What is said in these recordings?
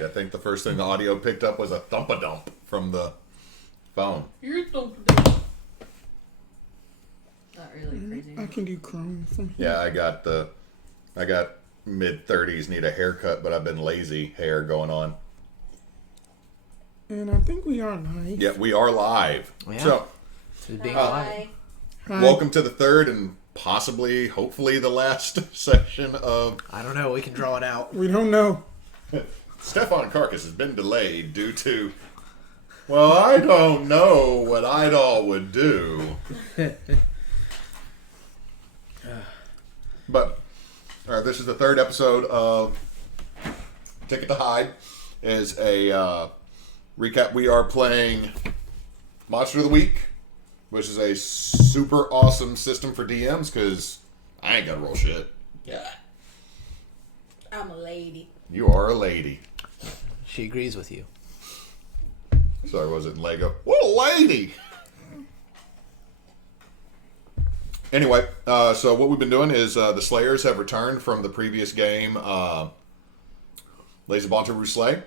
right. I think the first thing the audio picked up was a thump-a-dump from the phone. You're thump-a-dump. Not really crazy. I can do Chrome from here. Yeah, I got mid-30s, need a haircut, but I've been lazy hair going on. And I think we are live. Yeah, we are live. Yeah. So, Being alive. Hi. Hi. welcome to the third and possibly, hopefully, the last session of... I don't know. We can draw it out. We don't know. Stefan Carcass has been delayed due to... Well, I don't know what Idall would do. But, this is the third episode of Ticket to Hide. Is a recap. We are playing Monster of the Week, which is a super awesome system for DMs because I ain't gonna roll shit. Yeah. I'm a lady. You are a lady. She agrees with you. Sorry, was it in Lego? What a lady! Anyway, so what we've been doing is the Slayers have returned from the previous game, Les Aventures Rousselet.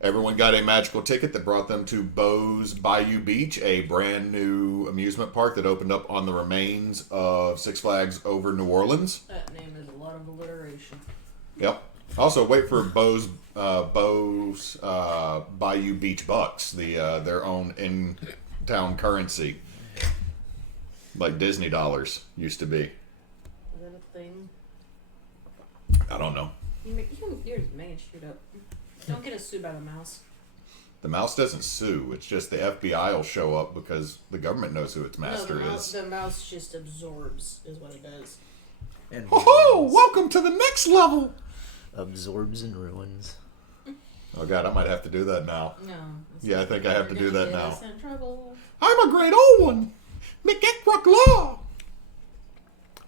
Everyone got a magical ticket that brought them to Beau's Bayou Beach, a brand new amusement park that opened up on the remains of Six Flags over New Orleans. That name is a lot of alliteration. Yep. Also, wait for Beau's Bayou Beach Bucks, their own in-town currency, like Disney dollars used to be. Is that a thing? I don't know. You're just making shit up. Don't get us sued by the mouse. The mouse doesn't sue. It's just the FBI will show up because the government knows who its master No, is. the mouse just absorbs, is what it does. And Oh, welcome to the next level. absorbs and ruins. Oh God, I might have to do that now. No. Yeah, I think I have to do that now. Us in trouble. I'm a great old one. McEckrock Law.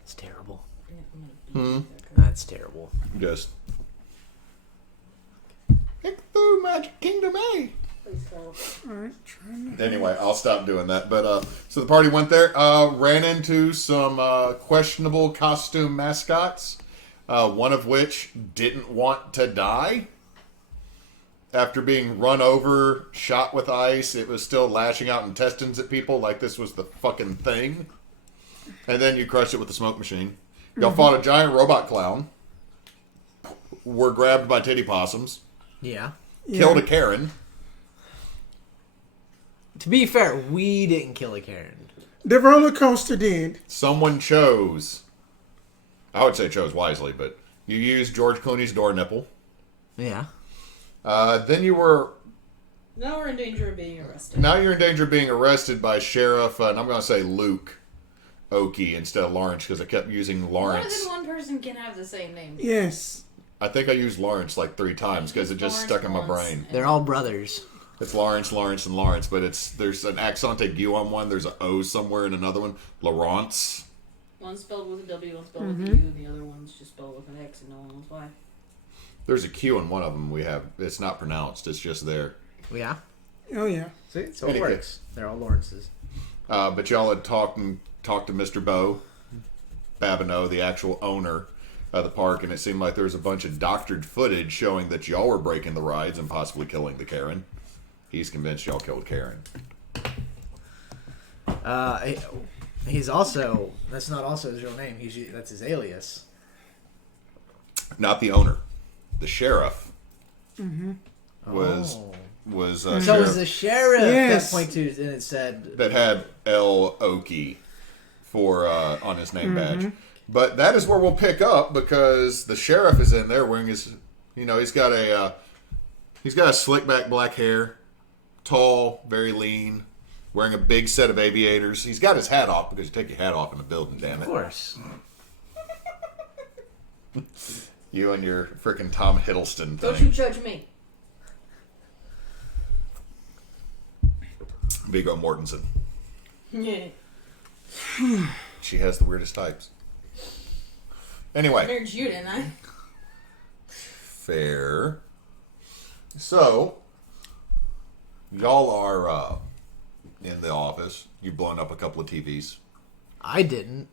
It's terrible. Yeah, I'm gonna beat you. That's terrible. Just kick through Magic Kingdom, eh? Please help. Alright, trying to... Anyway, I'll stop doing that. But so the party went there, ran into some questionable costume mascots, one of which didn't want to die. After being run over, shot with ice, it was still lashing out intestines at people like this was the fucking thing. And then you crushed it with the smoke machine. Y'all fought a giant robot clown. Were grabbed by titty possums. Yeah. Killed a Karen. To be fair, we didn't kill a Karen. The roller coaster did. Someone chose. I would say chose wisely, but you used George Clooney's door nipple. Yeah. Then you were... Now we're in danger of being arrested. Now you're in danger of being arrested by Sheriff, and I'm going to say Luke Oakey instead of Lawrence, because I kept using More Lawrence. than one person can have the same name. Yes. I think I used Lawrence like 3 times, because it just Lawrence stuck in my once. brain. They're all brothers. It's Lawrence, Lawrence, and Lawrence, but there's an accent U on one, there's an O somewhere in another one. Lawrence. One's spelled with a W, one's spelled with a U, and the other one's just spelled with an X, and no one knows why. There's a Q in one of them we have. It's not pronounced, it's just there. Yeah. Oh, yeah. See, so it Anyway. works. They're all Lawrences. But y'all had talked to Mr. Babineau, the actual owner of the park, and it seemed like there was a bunch of doctored footage showing that y'all were breaking the rides and possibly killing the Karen. He's convinced y'all killed Karen. He's also... That's not also his real name. That's his alias. Not the owner. The sheriff was Oh. was So it sheriff was the sheriff Yes. that pointed to, and it said... that had L. Oakey for on his name badge. But that is where we'll pick up because the sheriff is in there wearing his, he's got a slick back black hair, tall, very lean, wearing a big set of aviators. He's got his hat off because you take your hat off in the building, damn it. Of course. You and your freaking Tom Hiddleston Don't thing. you judge me. Viggo Mortensen. Yeah. She has the weirdest types. Anyway. Married you, didn't I? Fair. So, y'all are in the office. You've blown up a couple of TVs. I didn't.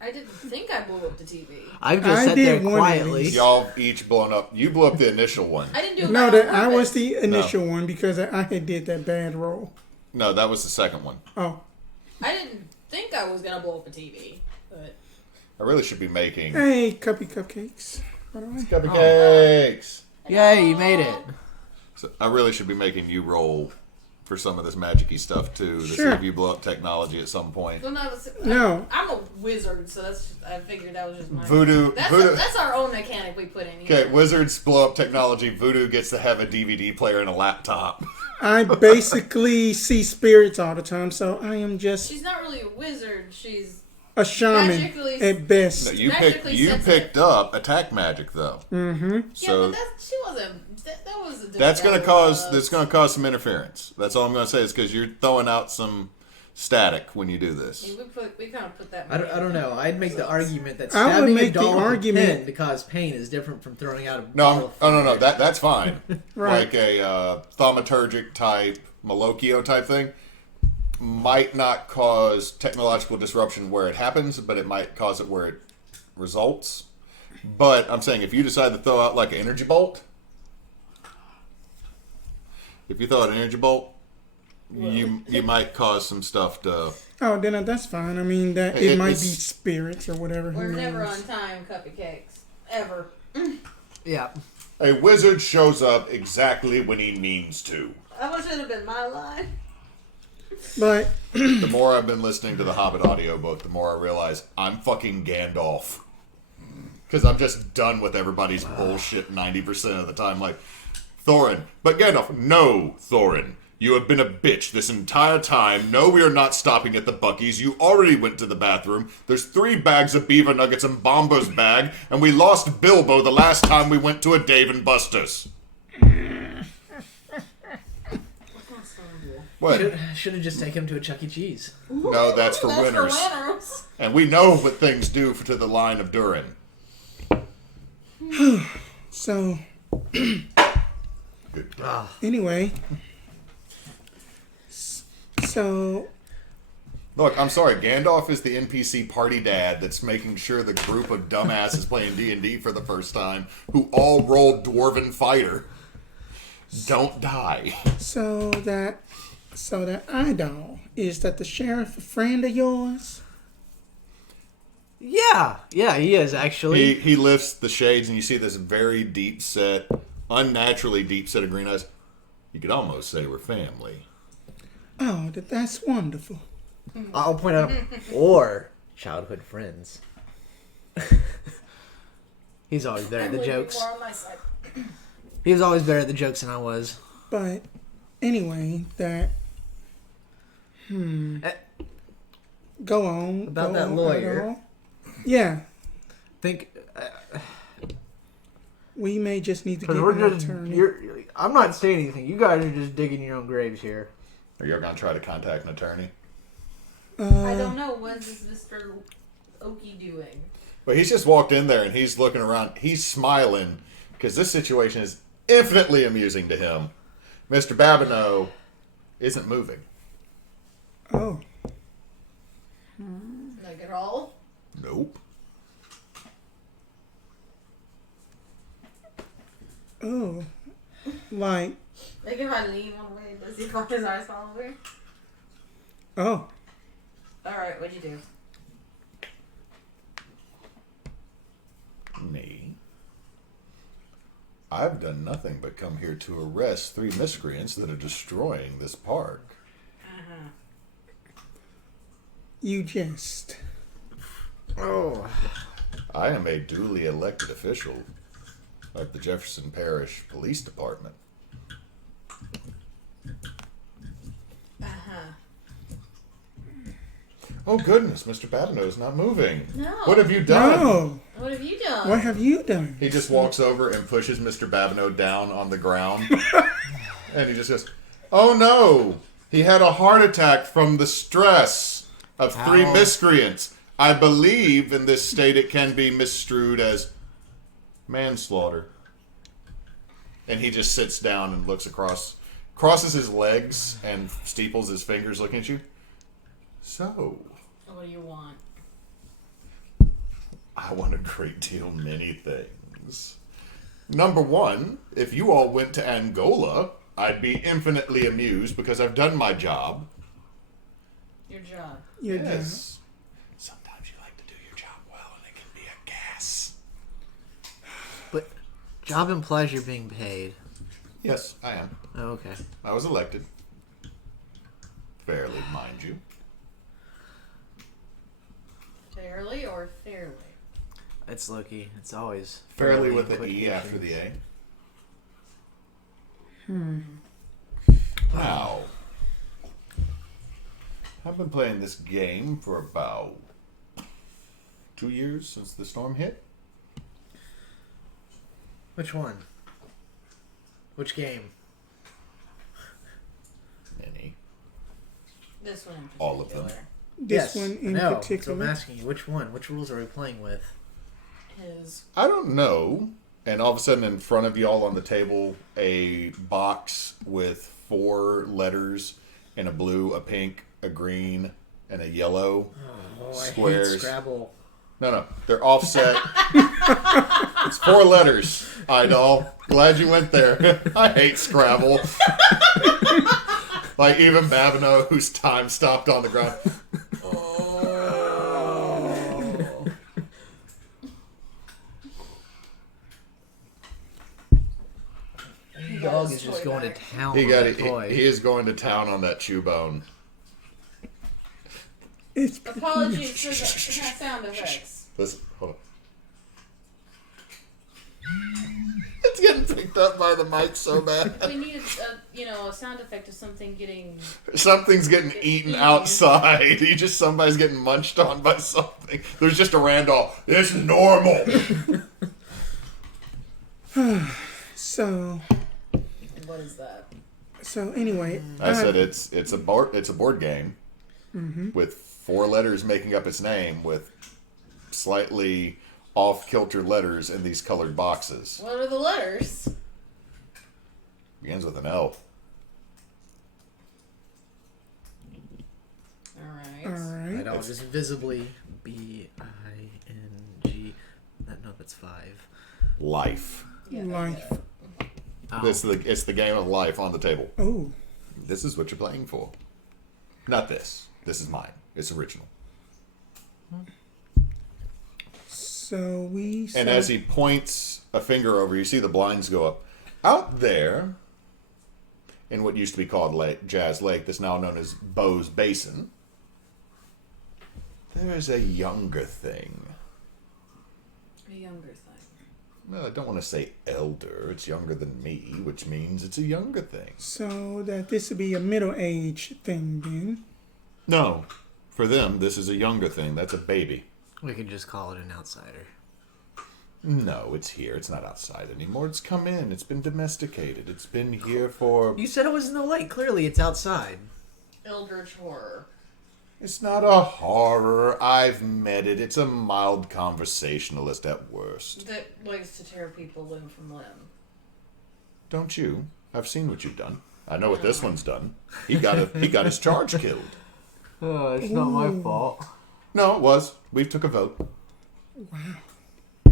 I didn't think I blew up the TV. I've just I sat did there one at quietly. least. Y'all each blown up. You blew up the initial one. I didn't do it. No, on that I was purpose. the initial one because I had did that bad roll. No, that was the second one. Oh, I didn't think I was gonna blow up a TV, but I really should be making hey, cupcakes. By the way. cupcakes. Yay, you made it. So I really should be making you roll for some of this magic-y stuff too, to see Sure. if you blow up technology at some point. well, No. I'm a wizard, so I figured that was just my Voodoo. That's our own mechanic we put in here. Okay, wizards blow up technology. Voodoo gets to have a DVD player and a laptop. I basically see spirits all the time, so I am just She's not really a wizard. She's a shaman magically- at best. No, you Magically picked sensitive. up attack magic though. Mm-hmm. So yeah, but she wasn't. That was a that's gonna cause some interference. That's all I'm gonna say is because you're throwing out some static when you do this. We kind of put that. I don't know. I'd make the argument that I would stabbing a make the doll with a argument- pen to cause pain is different from throwing out a No, bottle of no. fire. That's fine. Right. Like a thaumaturgic type, Malocchio type thing might not cause technological disruption where it happens, but it might cause it where it results. But I'm saying if you decide to throw out like an energy bolt, you might cause some stuff to. Oh, then that's fine. I mean, that It- it might be it's- spirits or whatever. We're who never knows? on time, cupcakes. Ever. Yeah. A wizard shows up exactly when he means to. That should have been my line. But The more I've been listening to the Hobbit audiobook, the more I realize I'm fucking Gandalf. Because I'm just done with everybody's bullshit 90% of the time. Like, Thorin. But Gandalf, no, Thorin. You have been a bitch this entire time. No, we are not stopping at the Buc-ee's. You already went to the bathroom. There's 3 bags of beaver nuggets in Bombo's bag, and we lost Bilbo the last time we went to a Dave & Buster's. What? Should have just taken him to a Chuck E. Cheese. No, that's for winners. And we know what things do to the line of Durin. so Good. anyway, so Look, I'm sorry. Gandalf is the NPC party dad that's making sure the group of dumbasses playing D&D for the first time, who all rolled Dwarven Fighter, don't die. so that Idall, is that the sheriff a friend of yours? Yeah, he is actually. He lifts the shades, and you see this very deep set, unnaturally deep set of green eyes. You could almost say we're family. Oh, that's wonderful. I'll point out, or childhood friends. He's always better at the jokes. He was always better at the jokes than I was. But anyway, that go on About go that on, lawyer. Idall. Yeah, Think, we may just need to because get we're an just. attorney. I'm not saying anything. You guys are just digging your own graves here. Are you going to try to contact an attorney? I don't know. What is Mr. Oki doing? But he's just walked in there, and he's looking around. He's smiling, because this situation is infinitely amusing to him. Mr. Babineau isn't moving. Oh, Like at all? Nope. oh, like Like if I lean one way, does he fuck his eyes fall over? oh. Alright, what'd you do? Me? I've done nothing but come here to arrest 3 miscreants that are destroying this park. You jest. Oh. I am a duly elected official of the Jefferson Parish Police Department. Oh goodness, Mr. Babineau is not moving. No. What have you done? No, What have you done? what have you done? He just walks over and pushes Mr. Babineau down on the ground. And he just goes, oh no! He had a heart attack from the stress of 3 Ow. miscreants. I believe in this state it can be misstrued as manslaughter. And he just sits down and looks across, crosses his legs and steeples his fingers looking at you. So, What do you want? I want a great deal many things. Number one, if you all went to Angola, I'd be infinitely amused because I've done my job. Your job. Your job. Yes. Sometimes you like to do your job well and it can be a gas. But job implies you're being paid. Yes, I am. Oh, okay. I was elected. Fairly, mind you. Fairly or fairly? It's Loki. It's always Fairly with in the E quotations. after the A. Now, I've been playing this game for about 2 years since the storm hit. Which one? Which game? Many. This one in particular. All of them. This one in no, So I'm particular. asking you, which one? Which rules are we playing with? His. I don't know. And all of a sudden, in front of y'all on the table, a box with 4 letters in a blue, a pink, a green, and a yellow. Oh, Squares. I hate Scrabble. No, they're offset. It's 4 letters, Idall. Glad you went there. I hate Scrabble. Like even Babineau, whose time stopped on the ground. Dog is just going to town He on got that toy. he is going to town on that chew bone. It's Apologies for the sound effects. Listen, hold on. It's getting picked up by the mic so bad. We need a sound effect of something getting. Something's getting eaten outside. Somebody's getting munched on by something. There's just a Randolph. It's normal. so. What is that? So anyway, I said it's a board game with 4 letters making up its name with slightly off kilter letters in these colored boxes. What are the letters? Begins with an L. All all right. right. Right, I'll just visibly B-I-N-G. No, that's 5. Life. Yeah, Life. Oh. It's the game of life on the table. Oh, This is what you're playing for. Not this. This is mine. It's original. so we. And as he points a finger over, you see the blinds go up. Out there, in what used to be called Jazz Lake, that's now known as Bo's Basin, there is a younger thing. A younger thing. Well, I don't want to say elder. It's younger than me, which means it's a younger thing. So that this would be a middle age thing then. No. For them, this is a younger thing. That's a baby. We could just call it an outsider. No, it's here. It's not outside anymore. It's come in. It's been domesticated. It's been here for... You said it was in the lake. Clearly, it's outside. Eldritch horror. It's not a horror. I've met it. It's a mild conversationalist at worst. That likes to tear people limb from limb. Don't you? I've seen what you've done. I know what this one's done. He got his charge killed. Oh, it's not my fault. No, it was. We took a vote.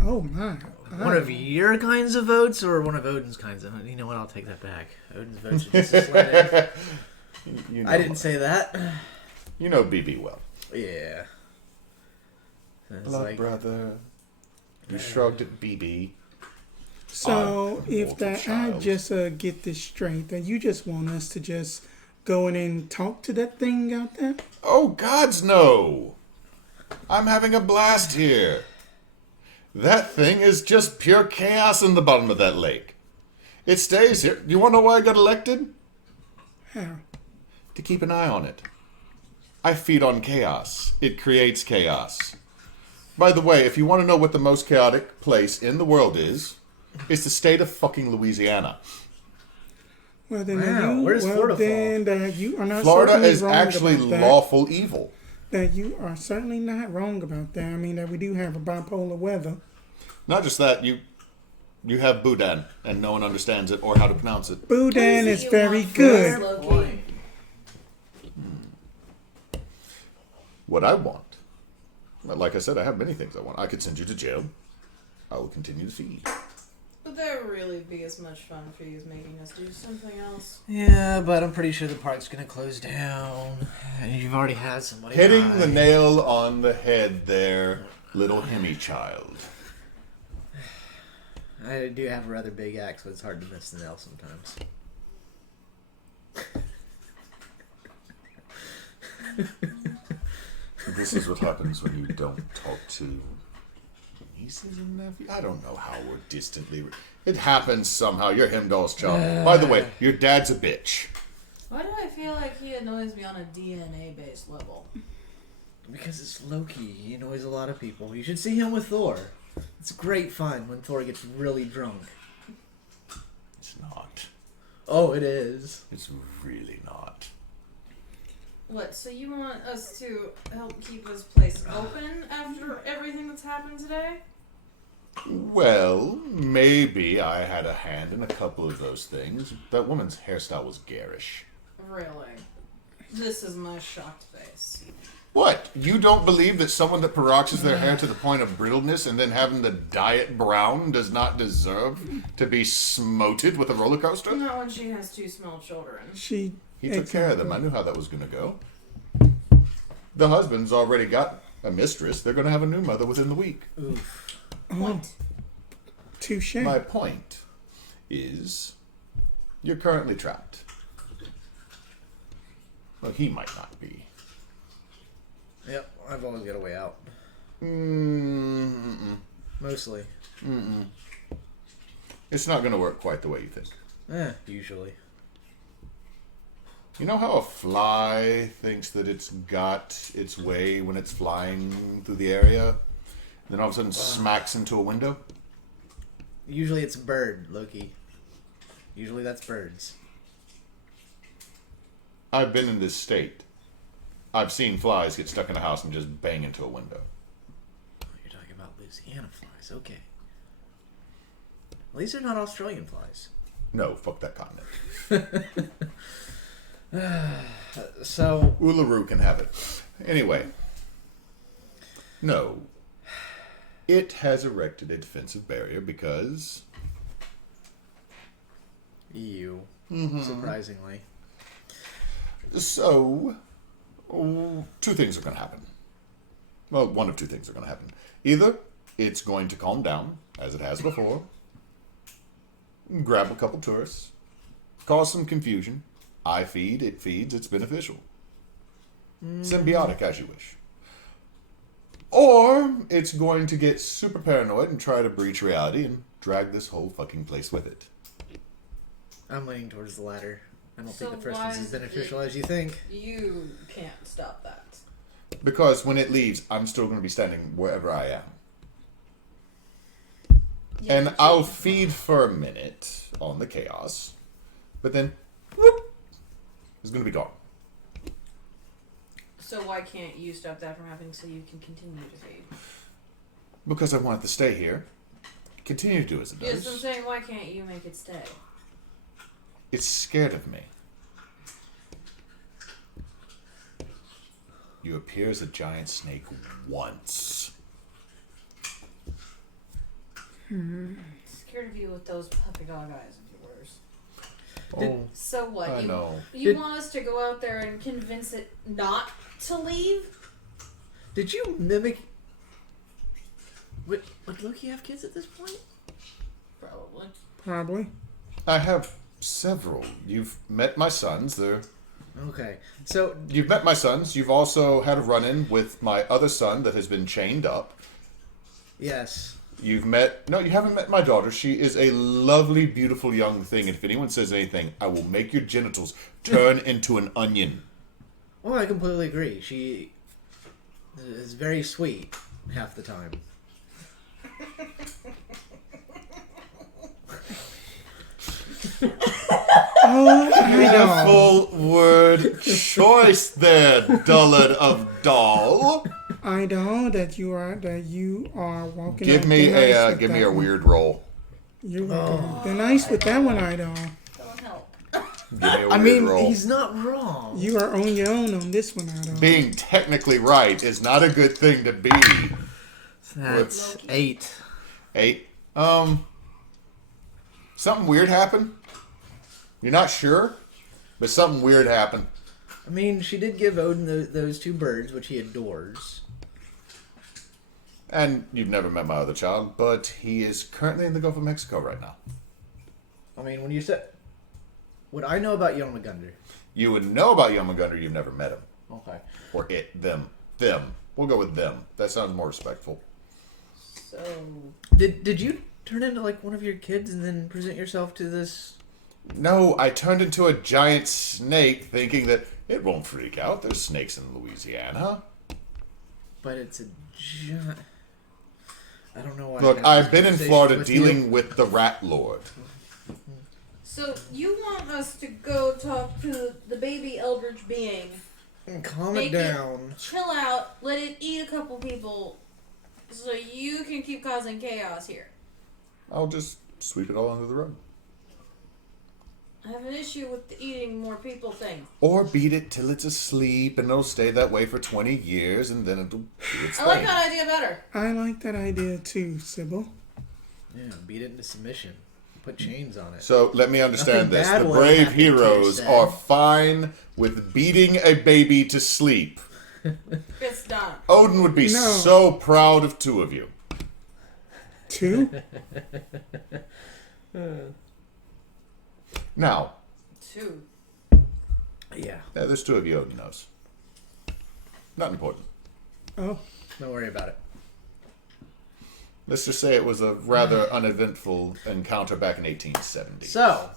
Oh my. One of your kinds of votes or one of Odin's kinds of votes? You know what? I'll take that back. Odin's votes are just as slanted. You know, I didn't say that. You know BB well. Yeah. It's Blood like, brother. You shrugged at BB. So if mortal that I child. just get this straight, that you just want us to just go in and talk to that thing out there? Oh, gods, no. I'm having a blast here. That thing is just pure chaos in the bottom of that lake. It stays here. You want to know why I got elected? How? To keep an eye on it. I feed on chaos. It creates chaos. By the way, if you want to know what the most chaotic place in the world is, it's the state of fucking Louisiana. Well then, Wow, where does Florida then that you are not Florida certainly is wrong actually about that. lawful evil. That you are certainly not wrong about that. I mean that we do have a bipolar weather. Not just that, you have Boudin, and no one understands it or how to pronounce it. Boudin is You very want good. first, Loki? What I want Like I said, I have many things I want. I could send you to jail. I will continue to feed. Would that really be as much fun for you as making us do something else? Yeah, but I'm pretty sure the park's gonna close down. And you've already had somebody Hitting die. the nail on the head there, little Hemi child. I do have a rather big axe, but it's hard to miss the nail sometimes. This is what happens when you don't talk to nieces and nephews. I don't know how we're distantly. It happens somehow. You're Hemdall's child. By the way, your dad's a bitch. Why do I feel like he annoys me on a DNA-based level? Because it's Loki. He annoys a lot of people. You should see him with Thor. It's great fun when Thor gets really drunk. It's not. Oh, it is. It's really not. What, so you want us to help keep this place open after everything that's happened today? Well, maybe I had a hand in a couple of those things. That woman's hairstyle was garish. Really? This is my shocked face. What? You don't believe that someone that peroxes their hair to the point of brittleness and then having to dye it brown does not deserve to be smoted with a roller coaster? Not when she has 2 small children. He took care of them. I knew how that was going to go. The husband's already got a mistress. They're going to have a new mother within the week. Oof. What? Touche. My point is, you're currently trapped. Well, he might not be. Yep, I've always got a way out. Mm-mm. Mostly. Mm-mm. It's not going to work quite the way you think. Usually. You know how a fly thinks that it's got its way when it's flying through the area? And then all of a sudden smacks into a window? Usually it's a bird, Loki. Usually that's birds. I've been in this state. I've seen flies get stuck in a house and just bang into a window. Oh, you're talking about Louisiana flies, okay. At least they're not Australian flies. No, fuck that continent. So, Uluru can have it. Anyway. No. It has erected a defensive barrier because... EU. Surprisingly. So, 2 things are going to happen. Well, one of 2 things are going to happen. Either it's going to calm down, as it has before, grab a couple tourists, cause some confusion. I feed, it feeds, it's beneficial. Symbiotic, as you wish. Or it's going to get super paranoid and try to breach reality and drag this whole fucking place with it. I'm leaning towards the latter. I don't So think the first why one's as is it- beneficial as you think. You can't stop that. Because when it leaves, I'm still going to be standing wherever I am. Yeah, And but I'll you- feed for a minute on the chaos, but then, whoop, it's going to be gone. So why can't you stop that from happening so you can continue to feed? Because I want it to stay here. Continue to do as it Yes, I'm does. saying why can't you make it stay? It's scared of me. You appear as a giant snake once. Scared of you with those puppy dog eyes of yours. Oh, So what? I know. You want us to go out there and convince it not to leave? Did you mimic... Would Loki have kids at this point? Probably. Probably. I have several. You've met my sons. Okay. So, You've met my sons. You've also had a run-in with my other son that has been chained up. yes. You've met... No, you haven't met my daughter. She is a lovely, beautiful young thing. And if anyone says anything, I will make your genitals turn into an onion. Well, I completely agree. She is very sweet half the time. Oh, I know. Full word choice there, dullard of doll. I know that you are walking. Give on me thin ice with give me that a one. weird roll. You're walking on thin ice with that one, I know. Don't help. Give me a I weird mean, roll. he's not wrong. You are on your own on this one, Idall. Being technically right is not a good thing to be. That's 8. 8. Something weird happened. You're not sure, but something weird happened. I mean, she did give Odin those 2 birds, which he adores. And you've never met my other child, but he is currently in the Gulf of Mexico right now. I mean, when you said... What I know about Yomagunder... You would know about Yomagunder, you've never met him. Okay. Or it, them. Them. We'll go with them. That sounds more respectful. So Did you turn into, like, one of your kids and then present yourself to this... No, I turned into a giant snake thinking that it won't freak out. There's snakes in Louisiana. But it's a giant... I don't know why... Look, I've been in Florida with dealing with the Rat Lord. So you want us to go talk to the baby eldritch being, Calm make it down. chill out, let it eat a couple people, so you can keep causing chaos here. I'll just sweep it all under the rug. I have an issue with the eating more people thing. Or beat it till it's asleep and it'll stay that way for 20 years and then it'll do its I like thing. that idea better. I like that idea too, Sybil. Yeah, beat it into submission. Put chains on it. So let me understand Nothing this. bad The will brave happen to you, heroes Sam. are fine with beating a baby to sleep. It's done. Odin would be No. so proud of 2 of you. 2? Now, 2. Yeah, there's 2 of you Odin knows. Not important. Oh, don't worry about it. Let's just say it was a rather uneventful encounter back in 1870. So,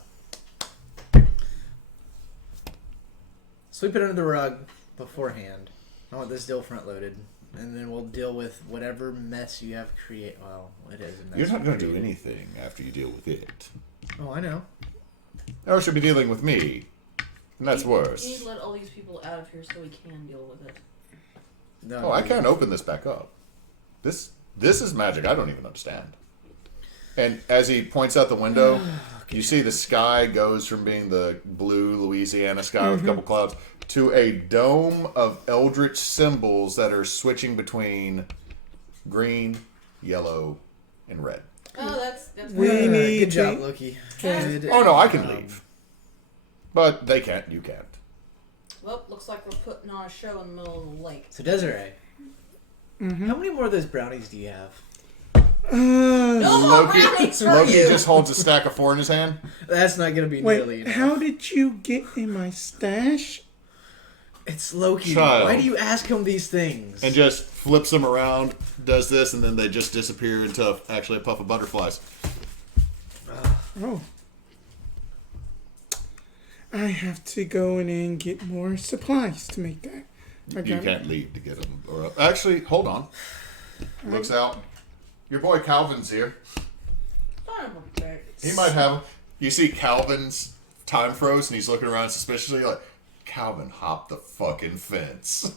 sweep it under the rug beforehand. I want this deal front loaded, and then we'll deal with whatever mess you have create. Well, it is a mess. You're not going to you do created. anything after you deal with it. Oh, I know. Or should be dealing with me. And that's You worse. need to let all these people out of here so we can deal with it. No, Oh, I can't open this back up. This is magic I don't even understand. And as he points out the window, you see the sky goes from being the blue Louisiana sky with a couple clouds to a dome of eldritch symbols that are switching between green, yellow, and red. Oh, that's We fine. need Good job, to- Loki. Yeah. Good Oh no, I can job. leave. But they can't, you can't. Well, looks like we're putting on a show in the middle of the lake. So, Desiree, Mm-hmm. how many more of those brownies do you have? No more Loki, brownies for Loki you! just holds a stack of 4 in his hand. That's not going to be nearly Wait, enough. how did you get in my stash? It's Loki. Child. Why do you ask him these things? And just flips them around, does this, and then they just disappear into actually a puff of butterflies. Oh. I have to go in and get more supplies to make that. I You got can't leave to get them. Or actually, hold on. Looks out. Your boy Calvin's here. Son of a bitch. He might have 'em. You see Calvin's time froze, and he's looking around suspiciously like, Calvin hopped the fucking fence.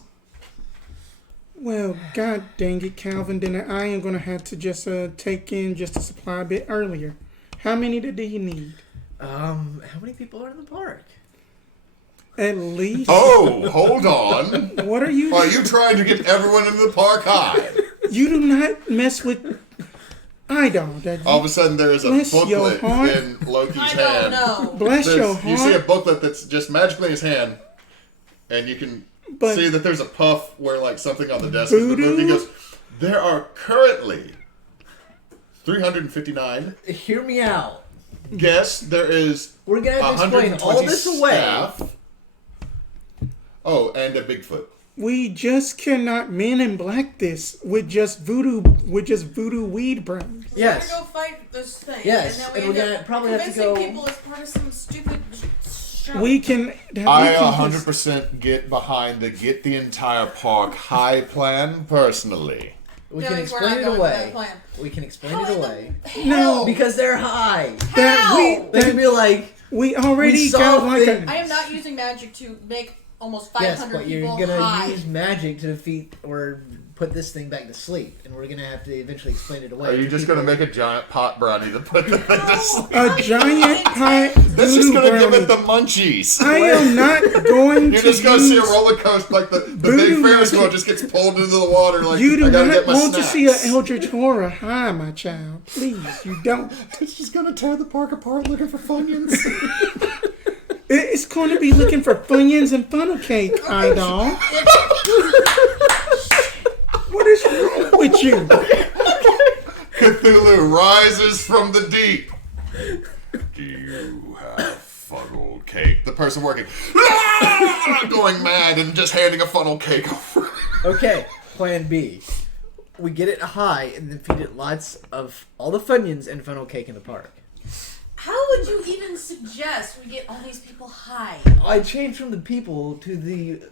Well, god dang it, Calvin, then I am going to have to just take in just a supply a bit earlier. How many do you need? How many people are in the park? At least. Oh, hold on. What are you? Are you trying to get everyone into the park high? You do not mess with Idall. That All of a sudden, there is a Bless your booklet heart. in Loki's I hand. don't know. bless your You see a heart. booklet that's just magically in his hand, and you can But see that there's a puff where like something on the desk is Voodoo? removed. He goes, there are currently 359 Hear me out. guests. There is We're going to have to explain 120 all this away. staff. Oh, and a Bigfoot. we just cannot men in black this with just voodoo weed brands. Yes. We're gonna go fight this thing. Yes, And, and then we're we end gonna up probably have to convincing go- people it's part of some stupid show. We can. I we can 100% get behind the get the entire park high plan personally. We No, can we're explain not it going with away. that plan. We can explain How it in the away. No. Because they're high. that How? They can we be like, we already We saw got like things. I am not using magic to make almost yes, 500 but you're people gonna high. use magic to defeat or put this thing back to sleep, and we're gonna have to eventually explain it away. Are you to just people. going to make a giant pot brownie to put the thing to sleep? A giant pie. That's just going to give brownie. it the munchies. I am not going You're to just going to see a use- roller coaster, like the big Voodoo Ferris wheel magic. just gets pulled into the water. Like, You do I gotta not get my want to snacks. see an eldritch horror high, my child. Please, you don't. It's just going to tear the park apart looking for Funyuns. It's going to be looking for Funyuns and funnel cake, Idall. What is wrong with you? Cthulhu rises from the deep. Do you have funnel cake? The person working, going mad and just handing a funnel cake over. Okay, plan B. We get it high and then feed it lots of all the Funyuns and funnel cake in the park. How would you even suggest we get all these people high? I changed from the people to the That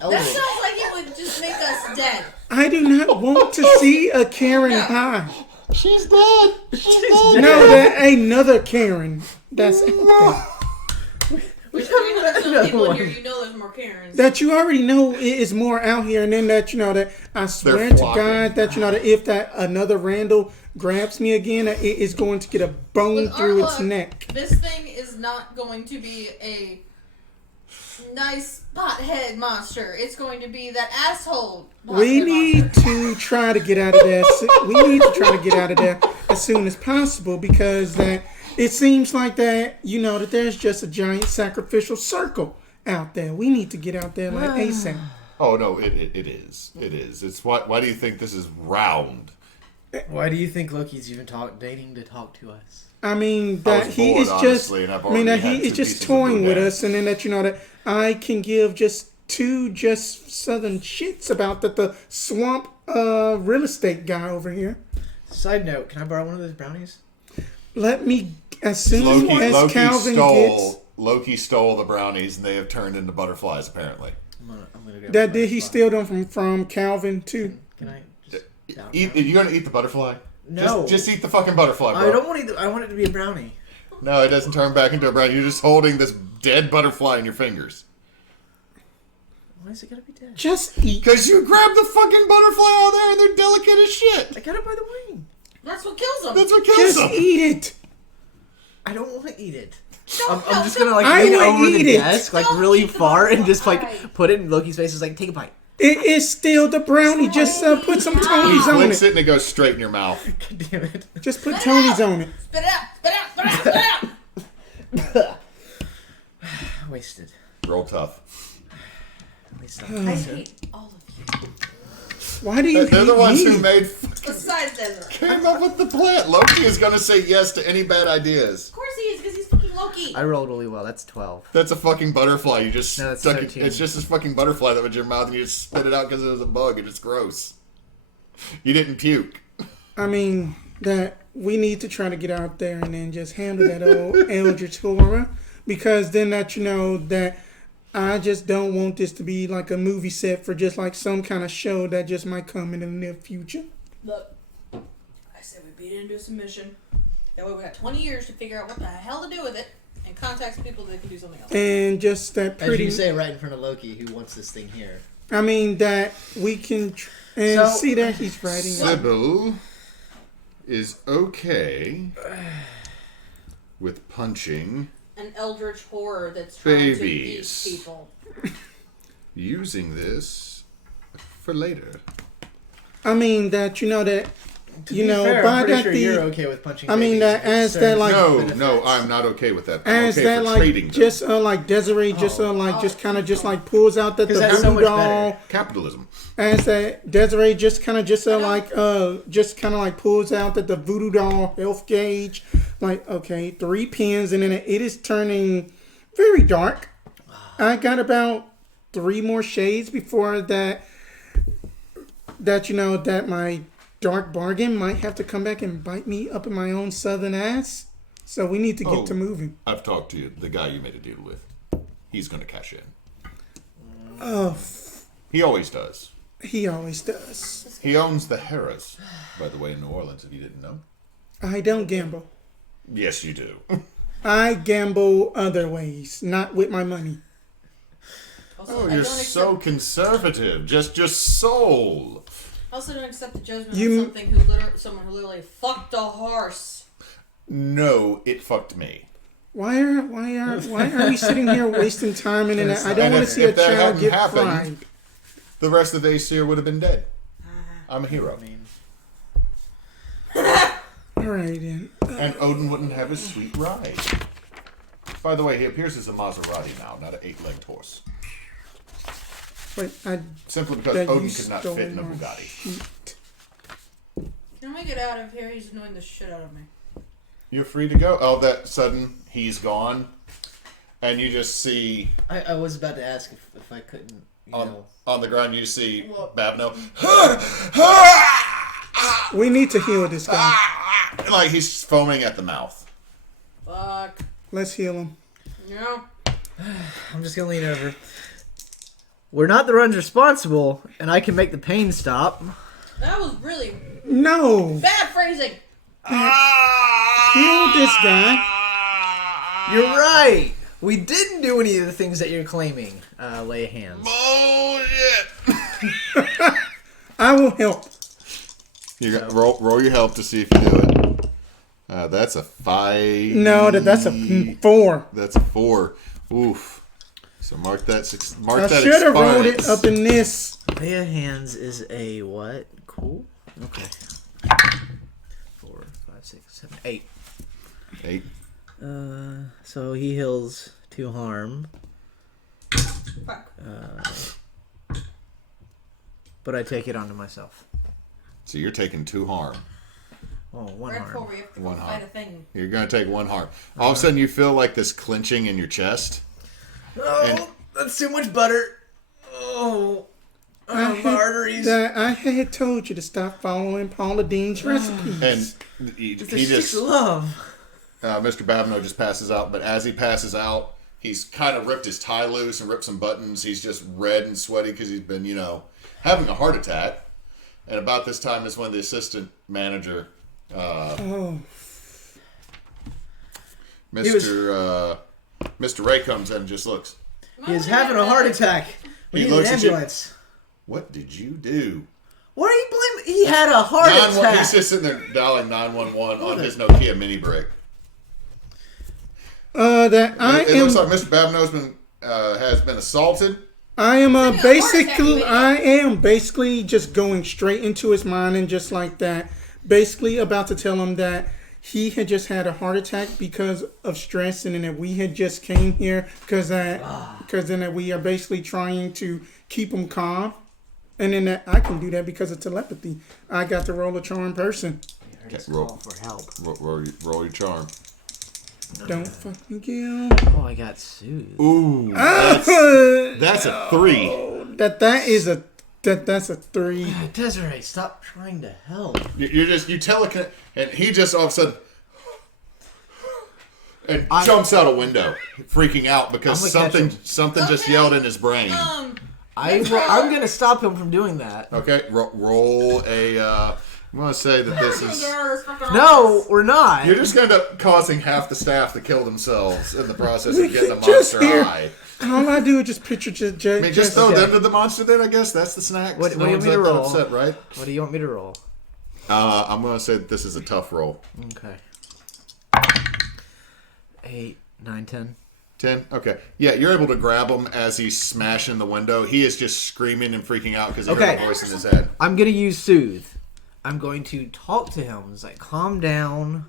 elders. sounds like it would just make us dead. I do not want to see a Karen high. She's dead. No, that ain't another Karen. That's out there. There's 300 some another people in one. here. You know there's more Karens. That you already know is more out here, and then that you know that I swear They're to flocking. God that you know that if that another Randall grabs me again, it is going to get a bone With our through its luck, neck. This thing is not going to be a nice pothead monster. It's going to be that asshole. We pothead need monster. to try to get out of there. We need to try to get out of there as soon as possible because that it seems like that you know that there's just a giant sacrificial circle out there. We need to get out there like ASAP. Oh no, it is. It is. It's why do you think this is round? Why do you think Loki's even dating to talk to us? I mean I that was he bored, is just. honestly, and I've I mean that already he had is two just pieces of toying with boudin. us, and then that you know that I can give just two just southern shits about that the swamp real estate guy over here. Side note, can I borrow one of those brownies? Let me as soon as Calvin gets. Loki stole the brownies, and they have turned into butterflies. Apparently, I'm gonna grab That one did he spot. steal them from Calvin too? Can I just are you gonna eat the butterfly? No. Just eat the fucking butterfly, bro. I don't want to eat I want it to be a brownie. No, it doesn't turn back into a brownie. You're just holding this dead butterfly in your fingers. Why is it gotta be dead? Just eat. Because you grabbed the fucking butterfly out there, and they're delicate as shit. I got it by the wing. That's what kills them. That's what kills Just them. eat it. I don't want to eat it. Don't- I'm just gonna like I lean would over eat the it. desk like Don't really eat the far and just butterfly. like put it in Loki's face. It's like take a bite. It is still the brownie. Just put some He Tonys on flicks it. it, and it goes straight in your mouth. God damn it. Just put Tonys on it. Spit it out! Spit it out! Spit it out! Spit it out! Wasted. Roll tough. Wasted. I hate all of you. Why do you They're hate the ones me? who Besides Desiree. came up with the plan. Loki is going to say yes to any bad ideas. Of course he is, because he's fucking Loki. I rolled really well. That's 12. That's a fucking butterfly. You just No, that's stuck it. 13. It's just this fucking butterfly that was in your mouth, and you just spit it out because it was a bug, and it's gross. You didn't puke. I mean that we need to try to get out there and then just handle that old eldritch horror because then that you know that I just don't want this to be like a movie set for just like some kind of show that just might come in the near future. Look, I said we beat it into a submission. That way we got 20 years to figure out what the hell to do with it and contact some people that can do something else. And just that As pretty. you say right in front of Loki, who wants this thing here. I mean that we can and So- see that he's writing. Sybil is okay with punching, An eldritch horror that's trying Babies. to eat people. using this for later. I mean that you know that To you be know fair, by I'm pretty that sure the you're okay with punching. I mean, babies. that as It that, serves like- No, benefits. no, I'm not okay with that. I'm as okay that for like trading them. just like Desiree just just kind of just like pulls out that the 'Cause that's so voodoo much better. doll. Capitalism. As that Desiree just kind of just just kind of like pulls out that the voodoo doll health gauge, like okay 3 pins, and then it is turning very dark. I got about 3 more shades before that you know that my dark bargain might have to come back and bite me up in my own southern ass. So we need to get Oh. to moving. I've talked to you, the guy you made a deal with. He's going to cash in. Oh, He always does. he always does. He owns the Harris, by the way, in New Orleans, if you didn't know. I don't gamble. Yes, you do. I gamble other ways, not with my money. Also, Oh, I you're don't so accept- conservative. Just your soul. Also, don't accept the judgment You- of someone who literally fucked a horse. No, it fucked me. Why are we sitting here wasting time and I don't And want if- to see a if that child hadn't get happened- fried. The rest of the Aesir would have been dead. I'm a hero. I mean, All right then. And Odin wouldn't have his sweet ride. By the way, he appears as a Maserati now, not an 8-legged horse. Wait, Simply because that Odin you could not stole fit in a my Bugatti. sheet. Can we get out of here? He's annoying the shit out of me. You're free to go. Oh, that sudden, he's gone. And you just see, I was about to ask if I couldn't, on the ground, you see What? Babno. We need to heal this guy. Like he's foaming at the mouth. Fuck. Let's heal him. Yeah. I'm just gonna lean over. We're not the ones responsible, and I can make the pain stop. That was really No, bad phrasing. heal this guy. You're right. We didn't do any of the things that you're claiming. Lay hands. Bullshit. I will help. You got, roll your help to see if you do it. That's a 5. No, that's a 4. That's a 4. Oof. So mark that. Mark I that. should have rolled it expired. up in this. Lay of hands is a what? Cool. Okay. 4, 5, 6, 7, 8. 8. So he heals 2 harm. Fuck. But I take it onto myself. So you're taking 2 harm. Oh, 1 Right before harm. we have to One fight harm. a thing. You're gonna take 1 harm. All of a sudden, you feel like this clenching in your chest. Oh, And- that's too much butter. Oh, my arteries. I had told you to stop following Paula Dean's recipes. And he It's just, love. Mr. Babno just passes out. But as he passes out, he's kind of ripped his tie loose and ripped some buttons. He's just red and sweaty because he's been, having a heart attack. And about this time is when the assistant manager, Mr. Ray comes in and just looks. He is having a heart attack. We He need an looks at you. ambulance. What did you do? What are you blaming? He had a heart attack. He's just sitting there dialing 911 on his Nokia mini brick. That I It am. looks like Mr. Babno's has been assaulted. I am Maybe a heart attack, basically. maybe. I am basically just going straight into his mind and just like that. Basically, about to tell him that he had just had a heart attack because of stress, and then that we had just came here because then that we are basically trying to keep him calm, and then that I can do that because of telepathy. I got to roll a charm person. Okay, Call for help. roll your charm. Don't fucking kill. Oh, I got soothed. Ooh, that's a 3. That's a 3. Desiree, stop trying to help. You teleconnect, and he just all of a sudden and jumps out a window, freaking out because I'm gonna catch something just yelled in his brain. I'm going to stop him from doing that. Okay, roll a. I'm gonna say that this is. No, we're not. You're just gonna end up causing half the staff to kill themselves in the process of getting a Just monster here. eye. All I do is just picture I mean, just throw Okay. them to the monster then, I guess. That's the snacks. What do you one's want me to that roll? upset, right? What do you want me to roll? I'm going to say that this is a tough roll. Okay. 8, 9, 10. 10? Okay. Yeah, you're able to grab him as he's smashing the window. He is just screaming and freaking out because he heard Okay. a voice in his head. I'm going to use soothe. I'm going to talk to him. It's like, calm down.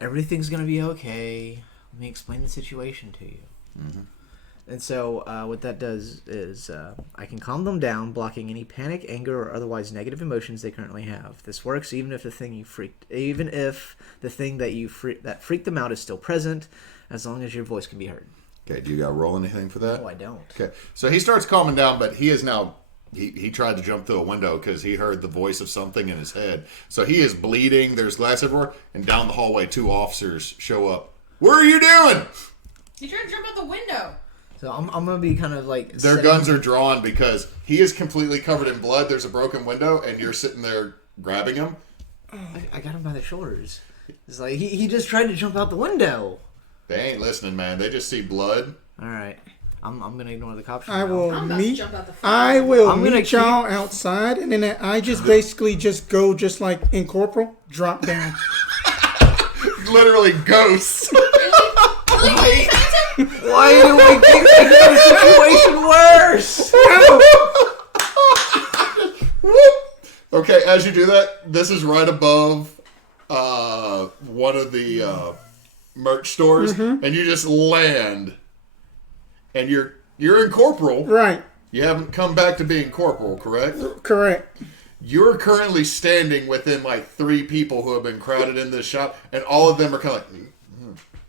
Everything's going to be okay. Let me explain the situation to you. Mm-hmm. And so what that does is I can calm them down, blocking any panic, anger, or otherwise negative emotions they currently have. This works even if the thing that freaked them out is still present, as long as your voice can be heard. Okay, do you got to roll anything for that? No, I don't. Okay, so he starts calming down, but he is now... He tried to jump through a window because he heard the voice of something in his head. So he is bleeding. There's glass everywhere. And down the hallway, 2 officers show up. What are you doing? You tried to jump out the window. So I'm going to be kind of like... Their guns are drawn because he is completely covered in blood. There's a broken window, and you're sitting there grabbing him. I got him by the shoulders. It's like, he just tried to jump out the window. They ain't listening, man. They just see blood. All right. I'm gonna ignore the cops. I now. will I'm about to meet. jump out the I will I'm gonna meet y'all outside, and then I just basically just go just like in corporal, drop down. Literally ghosts. Why do we keep making the situation worse? Okay, as you do that, this is right above one of the merch stores, and you just land, and you're in corporal. Right. You haven't come back to being corporal, correct? Correct. You're currently standing within like 3 people who have been crowded in this shop, and all of them are kind of like.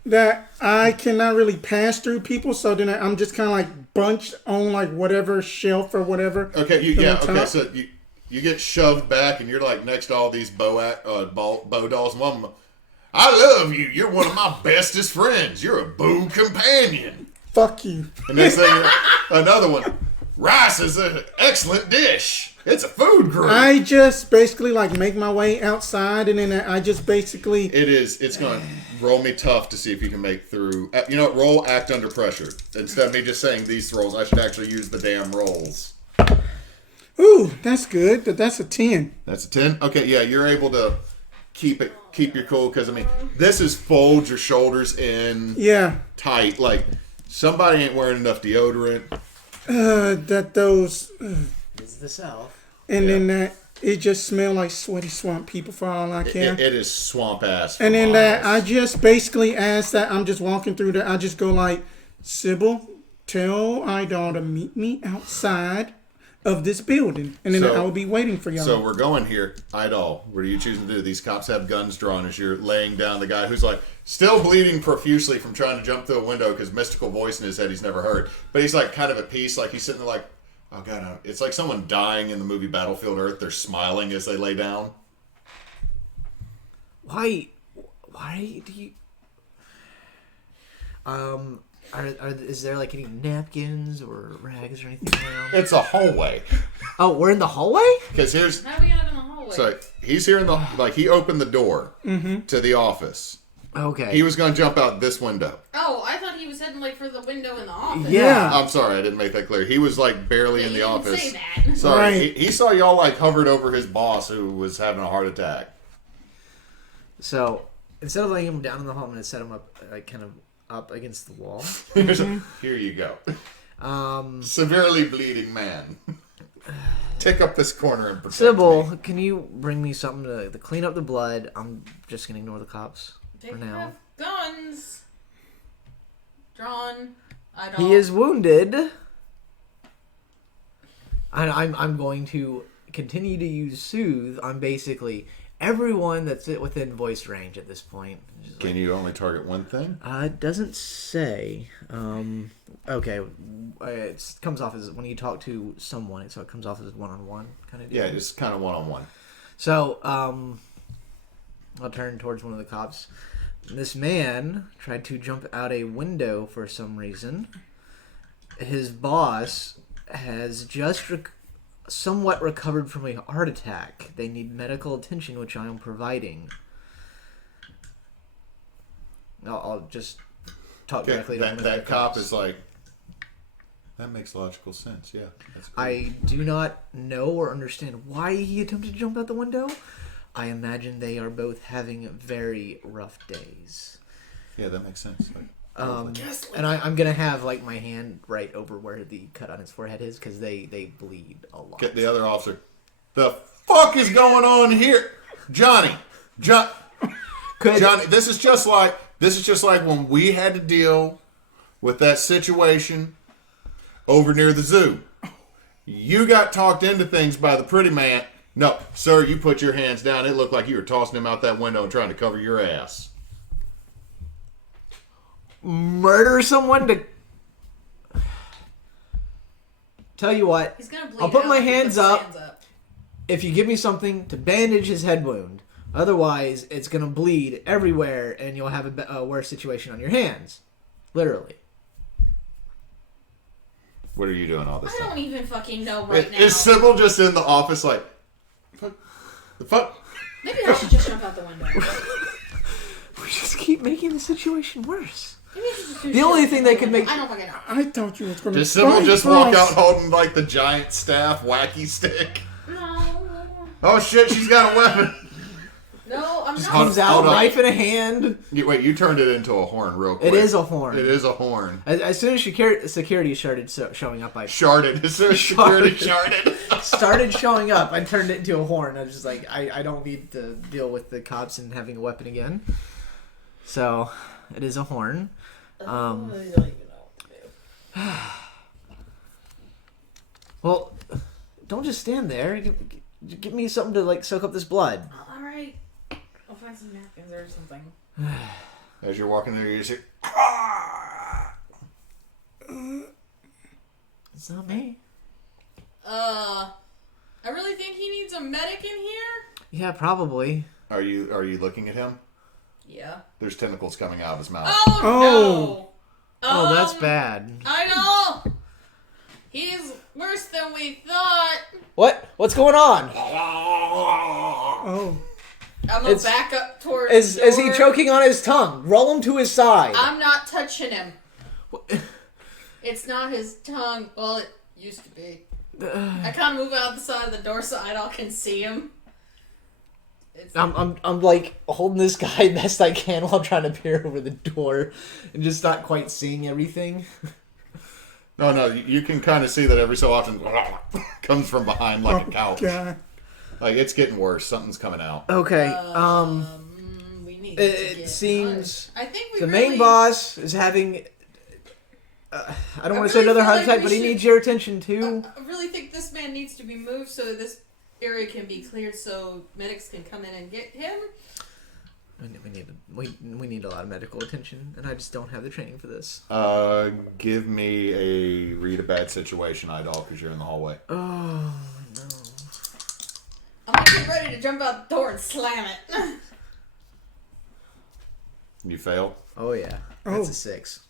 That I cannot really pass through people, so then I'm just kind of like bunched on like whatever shelf or whatever. Okay, on okay, top. so you get shoved back, and you're like next to all these bow dolls. One of them, I love you. You're one of my bestest friends. You're a boo companion. Fuck you. And next thing, another one. Rice is an excellent dish. It's a food group. I just basically like make my way outside, and then I just basically. It's going to roll me tough to see if you can make through. You know what? Roll act under pressure. Instead of me just saying these rolls, I should actually use the damn rolls. Ooh, that's good. That's a 10. That's a 10? Okay, yeah, you're able to keep your cool, because, I mean, this is fold your shoulders in tight. Like, somebody ain't wearing enough deodorant. Is the South. And then that, it just smell like sweaty swamp people for all I care. It is swamp ass. And then that, I just basically ask that I'm just walking through I just go like, Sybil, tell Idall to meet me outside of this building. And then I will be waiting for y'all. So we're going here. Idall, what are you choosing to do? These cops have guns drawn as you're laying down the guy who's like still bleeding profusely from trying to jump through a window because mystical voice in his head he's never heard. But he's like kind of at peace. Like he's sitting there like, oh God, it's like someone dying in the movie Battlefield Earth. They're smiling as they lay down. Why do you... is there like any napkins or rags or anything around? It's a hallway. Oh, we're in the hallway? Because here's... How do we end up in the hallway? So he's here in the... Like, he opened the door to the office. Okay. He was going to jump out this window. Oh, I thought he was heading like for the window in the office. Yeah. I'm sorry, I didn't make that clear. He was like barely in the didn't office. say that. Sorry, Right. he saw y'all like hovered over his boss who was having a heart attack. So, instead of laying him down in the hall, I'm going to set him up, like, kind of up against the wall. Here you go. Severely bleeding man. Take up this corner and protect Sybil, me. can you bring me something to clean up the blood? I'm just going to ignore the cops They for now. have guns drawn. He is wounded. I'm going to continue to use soothe on basically everyone that's within voice range at this point. Can you only target one thing? It doesn't say. Okay, it comes off as when you talk to someone, so it comes off as one-on-one kind of deal. Yeah, just kind of one-on-one. So, I'll turn towards one of the cops. This man tried to jump out a window for some reason. His boss has just somewhat recovered from a heart attack. They need medical attention, which I am providing. I'll just talk directly to one of the that cop cops. is like, that makes logical sense. Yeah, that's good. I do not know or understand why he attempted to jump out the window. I imagine they are both having very rough days. Yeah, that makes sense. And I'm gonna have like my hand right over where the cut on his forehead is because they bleed a lot. Get the other officer. The fuck is going on here, Johnny? Johnny, this is just like when we had to deal with that situation over near the zoo. You got talked into things by the pretty man. No, sir, you put your hands down. It looked like you were tossing him out that window and trying to cover your ass. Murder someone to... Tell you what, He's gonna bleed I'll put out my if he hands puts his up hands up. if you give me something to bandage his head wound. Otherwise, it's gonna bleed everywhere and you'll have a worse situation on your hands. Literally. What are you doing all this I time? don't even fucking know right now. Is Sybil just in the office like, the fuck? Maybe I should just jump out the window. We just keep making the situation worse. The only thing that could make... I don't fucking know. I thought you was going to Does Sybil just walk out holding like the giant staff wacky stick? No. Oh shit, she's got a weapon. No, I'm not. Comes out, Hold on. knife in a hand. Wait, you turned it into a horn real quick. It is a horn. It is a horn. As soon as security started showing up, I Sharded. As soon as security sharded. started showing up. I turned it into a horn. I was just like, I don't need to deal with the cops and having a weapon again. So, it is a horn. I don't even know what to do. Well, don't just stand there. Give me something to like soak up this blood. All right. I'll find some napkins or something. As you're walking there, you see. It's not me. I really think he needs a medic in here. Yeah, probably. Are you looking at him? Yeah. There's tentacles coming out of his mouth. Oh, no. Oh, that's bad. I know. He's worse than we thought. What's going on? Oh. I'm gonna back up towards. Is he choking on his tongue? Roll him to his side. I'm not touching him. It's not his tongue. Well, it used to be. I kind of move out the side of the door so Idall can see him. I'm like holding this guy best I can while trying to peer over the door and just not quite seeing everything. No, you can kind of see that every so often comes from behind like a couch. God. Like it's getting worse. Something's coming out. Okay. We need. It seems I think we the really, main boss is having. I don't I want to say really another feel heart like attack, we but he should- needs your attention too. I really think this man needs to be moved so this area can be cleared so medics can come in and get him. We need a lot of medical attention, and I just don't have the training for this. Give me a read a bad situation, Idall, because you're in the hallway. Oh no! I'm gonna get ready to jump out the door and slam it. You fail. Oh yeah, that's a 6.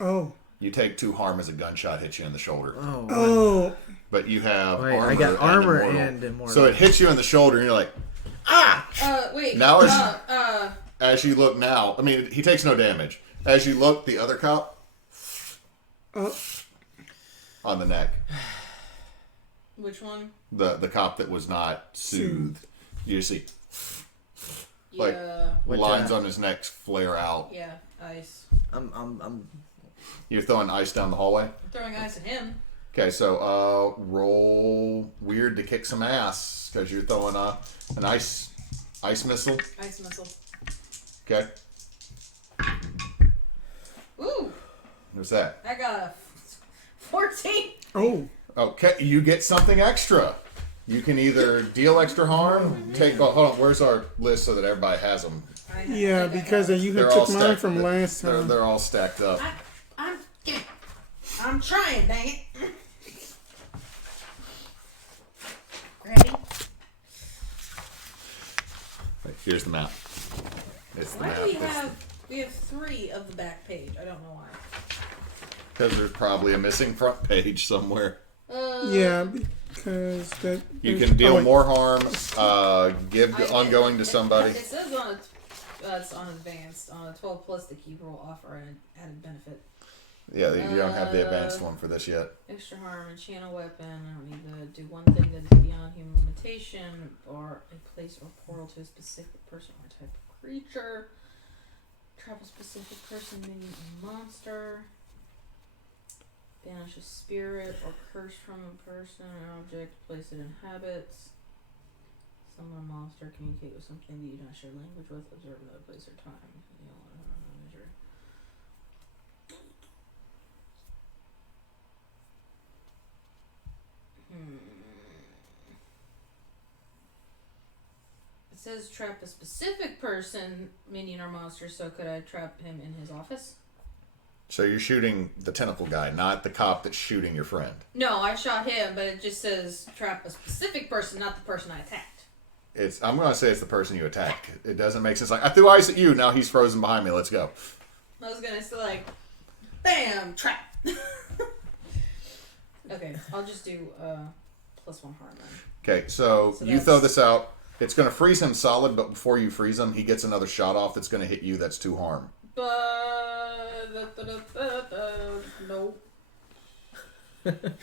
Oh. You take 2 harm as a gunshot hits you in the shoulder. Oh. Oh. But you have Wait, armor. I got armor immortal. and immortal. So it hits you in the shoulder, and you're like, Wait. Now as you look now, I mean, he takes no damage. As you look, the other cop on the neck. Which one? The cop that was not soothed. You see like Yeah. lines on his neck flare out. Yeah. Ice. I'm You're throwing ice down the hallway. I'm throwing ice at him. Okay, so roll weird to kick some ass because you're throwing an ice missile. Ice missile. Okay, Ooh. what's that? I got a 14. Oh. Okay, you get something extra. You can either deal extra harm, take. Oh, hold on, where's our list so that everybody has them? Yeah, because you They're had all took mine stacked. from last time. They're all stacked up. I'm trying, dang it. Ready? Here's the map. It's the Why map. do we have 3 of the back page? I don't know why. Because there's probably a missing front page somewhere. Yeah, because that. You can deal wait. more harm. Give the ongoing to somebody. It says it's on advanced. On a 12 plus, the key will offer an added benefit. Yeah, you don't have the advanced one for this yet. Extra harm and channel weapon. I don't need to do one thing that is beyond human limitation, or a place or portal to a specific person or type of creature. Travel specific person, minion, or monster. Banish a spirit or curse from a person or object. Place it in habits. Summon a monster. Communicate with something that you don't share language with. Observe another place or time. Measure. It says trap a specific person, minion or monster, so could I trap him in his office? So you're shooting the tentacle guy, not the cop that's shooting your friend. No, I shot him, but it just says trap a specific person, not the person I attacked. I'm going to say it's the person you attacked. It doesn't make sense. Like, I threw ice at you, now he's frozen behind me, let's go. I was gonna say like, bam, trap. Okay, I'll just do +1 harm then. Okay, so you that's- throw this out. It's going to freeze him solid, but before you freeze him, he gets another shot off that's going to hit you. That's 2 harm. But No.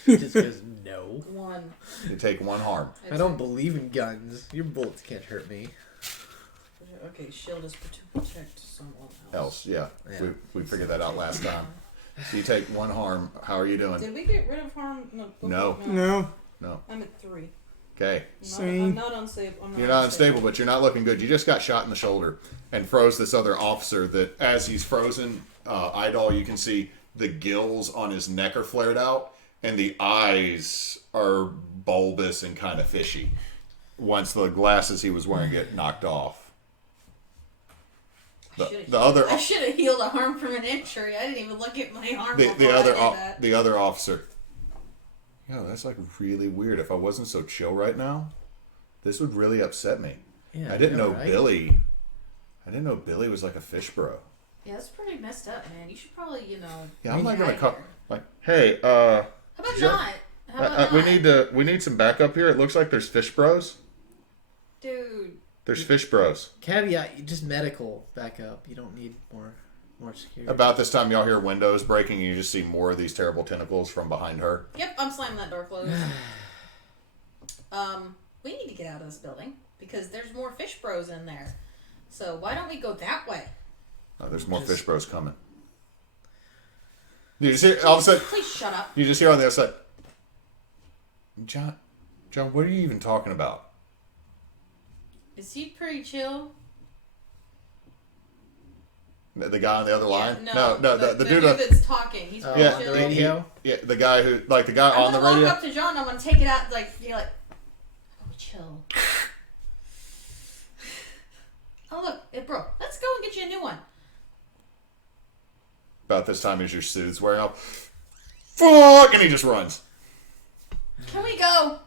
He just goes, no. 1. You take 1 harm. I don't believe in guns. Your bullets can't hurt me. Okay, shield is to protect someone else. Yeah. Yeah. We figured that out last time. So you take 1 harm. How are you doing? Did we get rid of harm? No. No. I'm at 3. Okay. I'm not unstable. You're not unstable, but you're not looking good. You just got shot in the shoulder and froze this other officer that, as he's frozen, Idall, you can see the gills on his neck are flared out and the eyes are bulbous and kind of fishy once the glasses he was wearing get knocked off. I should have healed a harm from an injury. I didn't even look at my arm. The other officer. Yeah, that's like really weird. If I wasn't so chill right now, this would really upset me. Yeah, I didn't know right? Billy. I didn't know Billy was like a fish bro. Yeah, that's pretty messed up, man. You should probably, Yeah, I'm not gonna get call. out of here. Like, hey, How about not? How about not? we need some backup here. It looks like there's fish bros. Dude. There's fish bros. Caveat, just medical backup. You don't need more security. About this time, y'all hear windows breaking, and you just see more of these terrible tentacles from behind her. Yep, I'm slamming that door closed. We need to get out of this building because there's more fish bros in there. So why don't we go that way? Oh, there's more fish bros coming. You just hear all of a sudden. Please shut up. You just hear on the other side. John, what are you even talking about? Is he pretty chill? The guy on the other line? No, the dude that's talking. He's pretty yeah, chill. the radio. The guy who, like the guy on the I'm gonna radio. walk up to John. I'm gonna take it out. You're like, oh, chill. Oh look, it broke. Let's go and get you a new one. About this time, as your suit's wearing off, fuck, and he just runs. Can we go?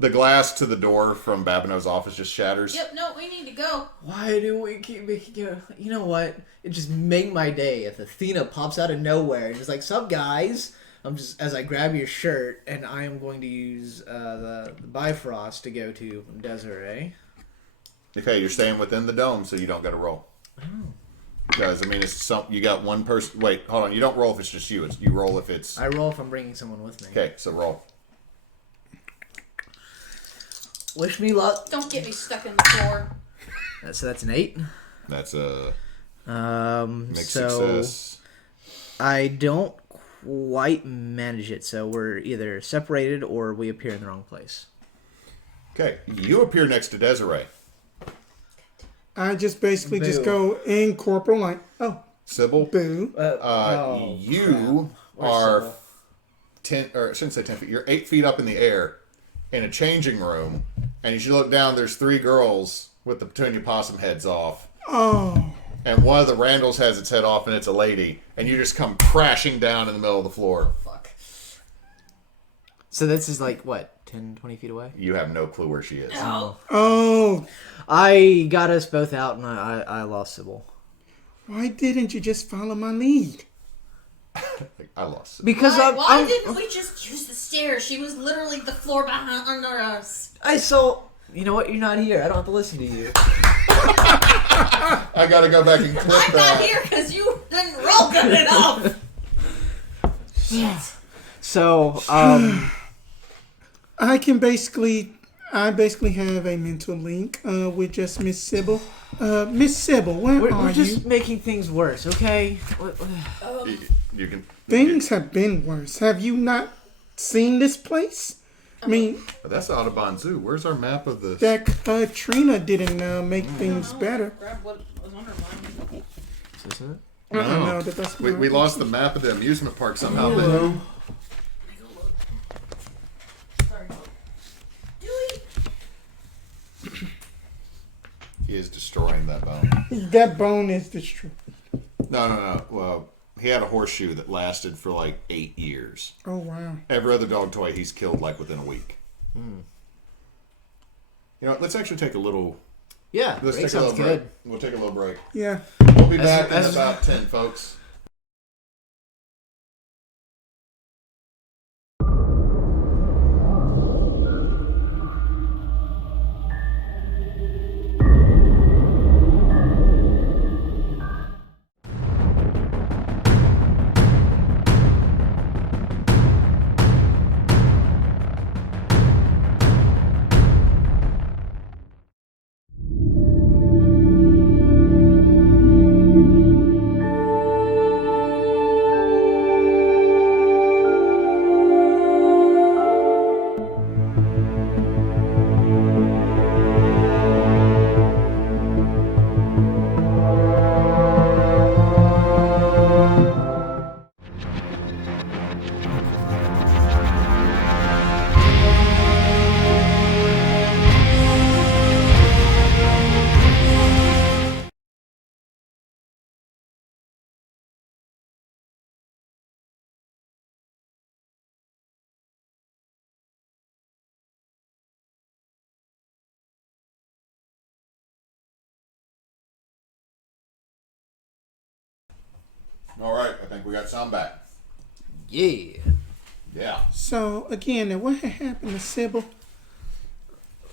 The glass to the door from Babineau's office just shatters. Yep. No, we need to go. Why do we keep making it? You know what? It just made my day if Athena pops out of nowhere and just like, "Sup, guys?" As I grab your shirt, and I am going to use the Bifrost to go to Desiree. Okay, you're staying within the dome, so you don't got to roll. Because I mean, it's you got one person. Wait, hold on. You don't roll if it's just you. You roll if it's. I roll if I'm bringing someone with me. Okay, so roll. Wish me luck. Don't get me stuck in the floor. So that's an 8. That's a mixed so success. I don't quite manage it, so we're either separated or we appear in the wrong place. Okay, you appear next to Desiree. I just basically Boo. just go in corporal like, oh, Sybil. boo. You are 10, or I shouldn't say 10 feet. You're 8 feet up in the air in a changing room, and as you look down, there's 3 girls with the petunia possum heads off. Oh. And one of the Randalls has its head off, and it's a lady, and you just come crashing down in the middle of the floor. Fuck. So this is like, what, 10, 20 feet away? You have no clue where she is. No. Oh. I got us both out, and I lost Sybil. Why didn't you just follow my lead? I lost it. Because Why didn't we just use the stairs? She was literally the floor behind under us. I saw... You know what? You're not here. I don't have to listen to you. I gotta go back and clip I'm that. not here because you didn't roll good enough. Shit. So, I basically have a mental link with just Miss Sybil. Miss Sybil, where are we're just you? making things worse, okay? You can. Things have been worse. Have you not seen this place? I mean, That's Audubon Zoo. Where's our map of this? that Katrina didn't make things better. Grab what was under mine. Is this it? No, that's We lost the map of the amusement park somehow. But Sorry. he is destroying that bone. That bone is destroyed. No. Well, he had a horseshoe that lasted for like 8 years. Oh, wow. Every other dog toy he's killed like within a week. You know, let's actually take a little. Yeah, Let's break take a little sounds break. good. We'll take a little break. Yeah. We'll be back in as- about 10, folks. All right, I think we got sound back. Yeah. Yeah. So again, now what had happened to Sybil?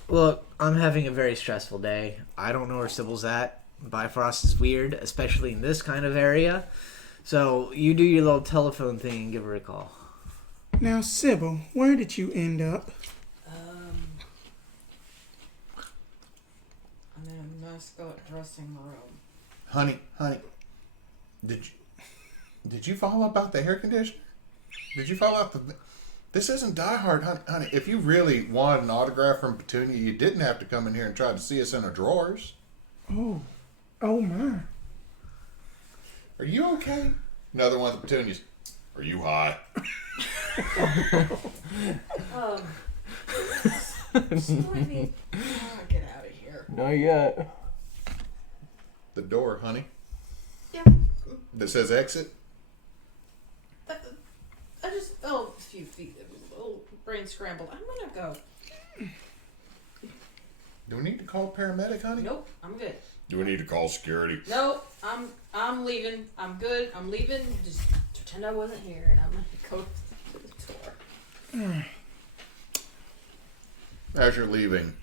Look, I'm having a very stressful day. I don't know where Sybil's at. Bifrost is weird, especially in this kind of area. So you do your little telephone thing and give her a call. Now, Sybil, where did you end up? I'm in a mascot dressing room. Honey, did you follow up about the air conditioner? Did you follow up the... This isn't Die Hard, honey. If you really wanted an autograph from Petunia, you didn't have to come in here and try to see us in our drawers. Oh my. Are you okay? Another one of the Petunias. Are you high? Just let me get out of here. Not yet. The door, honey. Yeah. That says exit. I just fell a few feet. It was a little brain scrambled. I'm gonna go. Do we need to call a paramedic, honey? Nope, I'm good. Do we need to call security? Nope, I'm leaving. I'm good. I'm leaving. Just pretend I wasn't here, and I'm gonna go to the door. As you're leaving,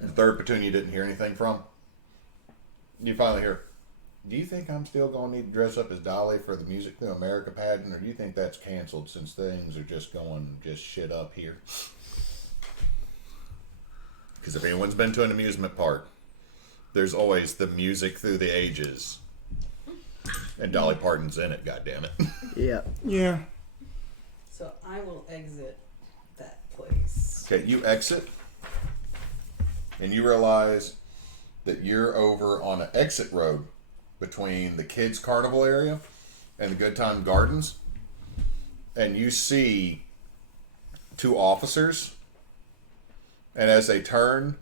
the third Petunia you didn't hear anything from. You finally hear, do you think I'm still going to need to dress up as Dolly for the Music Through America pageant, or do you think that's canceled since things are just going shit up here? Because if anyone's been to an amusement park, there's always the Music Through the Ages. And Dolly Parton's in it, goddammit. Yeah. Yeah. So I will exit that place. Okay, you exit, and you realize that you're over on an exit road between the kids' carnival area and the Good Time Gardens, and you see two officers, and as they turn,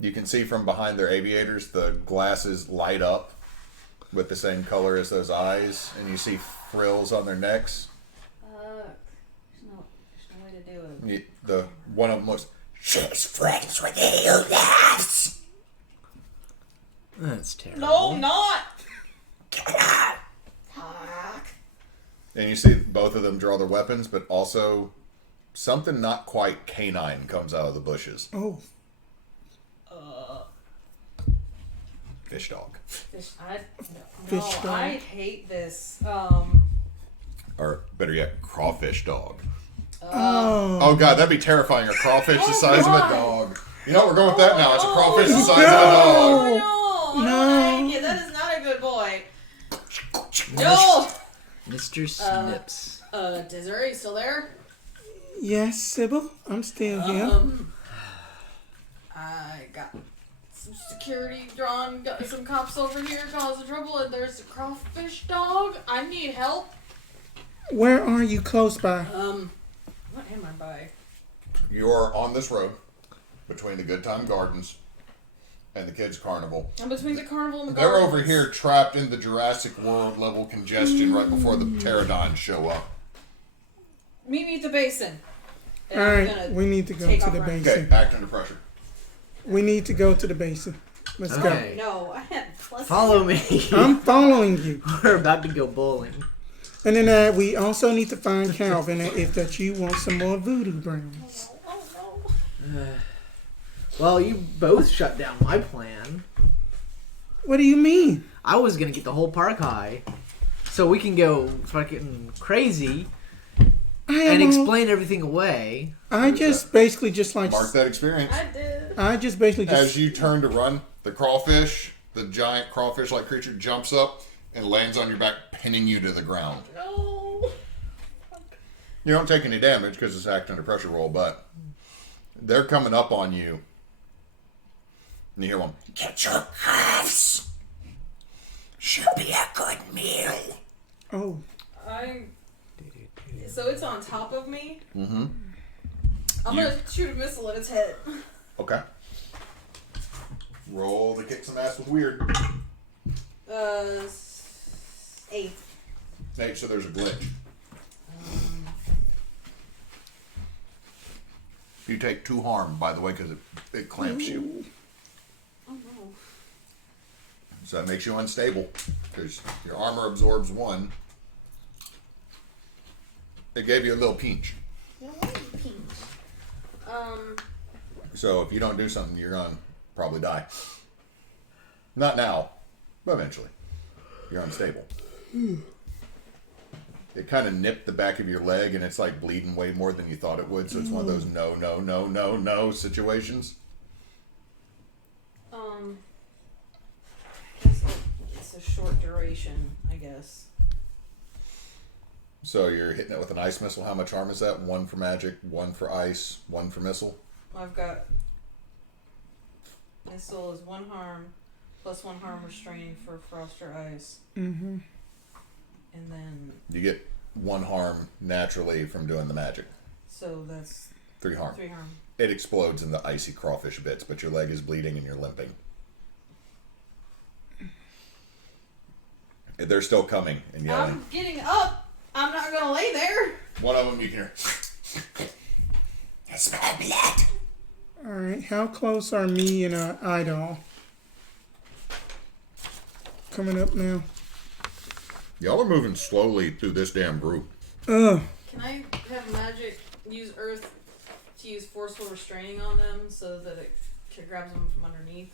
you can see from behind their aviators the glasses light up with the same color as those eyes, and you see frills on their necks. There's no way to do it. The one of them looks, she's friends with aliens. That's terrible. No, I'm not. Fuck. Fuck. And you see both of them draw their weapons, but also something not quite canine comes out of the bushes. Oh. Fish dog. No, Fish dog. I hate this. Or better yet, crawfish dog. Oh. Oh god, that'd be terrifying. A crawfish the Oh, size God. of a dog. You know, we're going with that now. It's a crawfish the size Oh of a dog. no! I don't like it. That is not a good boy. No. Mr. Snips. Desiree, you still there? Yes, Sybil, I'm still here. I got some security drawn, got some cops over here causing trouble, and there's a crawfish dog. I need help. Where are you close by? What am I by? You're on this road between the Good Time Gardens and the Kids Carnival. I'm between the carnival and the They're gardens. over here trapped in the Jurassic World level congestion right before the pterodons show up. Meet me at the basin. And All I'm right, gonna we need to go take to off the running. basin. Okay, act under pressure. We need to go to the basin. Let's Okay. No, I had plus. Follow me. go. I'm following you. We're about to go bowling. And then we also need to find Calvin if that you want some more voodoo browns. Oh no. Well, you both shut down my plan. What do you mean? I was gonna get the whole park high, so we can go fucking crazy and explain everything away. I just basically just like Mark that experience. I did. I just basically just As you turn to run, the crawfish, the giant crawfish-like creature, jumps up and lands on your back, pinning you to the ground. No. You don't take any damage because it's act under pressure roll, but they're coming up on you. And you hear one, get your cuffs! Should be a good meal. oh So it's on top of me. Mm-hmm. I'm gonna shoot a missile at its head. Okay. Roll the kick some ass with weird. 8. Nate, so there's a glitch. You take 2 harm, by the way, because it clamps you. Oh no. So that makes you unstable because your armor absorbs 1. It gave you a little pinch. So if you don't do something, you're gonna probably die. Not now, but eventually. You're unstable. It kind of nipped the back of your leg, and it's like bleeding way more than you thought it would. So it's one of those no situations. It's a short duration, I guess. So you're hitting it with an ice missile. How much harm is that? 1 for magic, 1 for ice, 1 for missile. I've got missile is 1 harm, plus 1 harm restraining for frost or ice. Mm-hmm. And then You get 1 harm naturally from doing the magic. so that's 3 harm. 3 harm. It explodes in the icy crawfish bits, but your leg is bleeding and you're limping. They're still coming and yelling. I'm getting up. I'm not gonna lay there. One of them you can hear. I smell blood. All right, how close are me and Idall? Coming up now. Y'all are moving slowly through this damn group. Ugh. Can I have magic use earth to use forceful restraining on them so that it grabs them from underneath?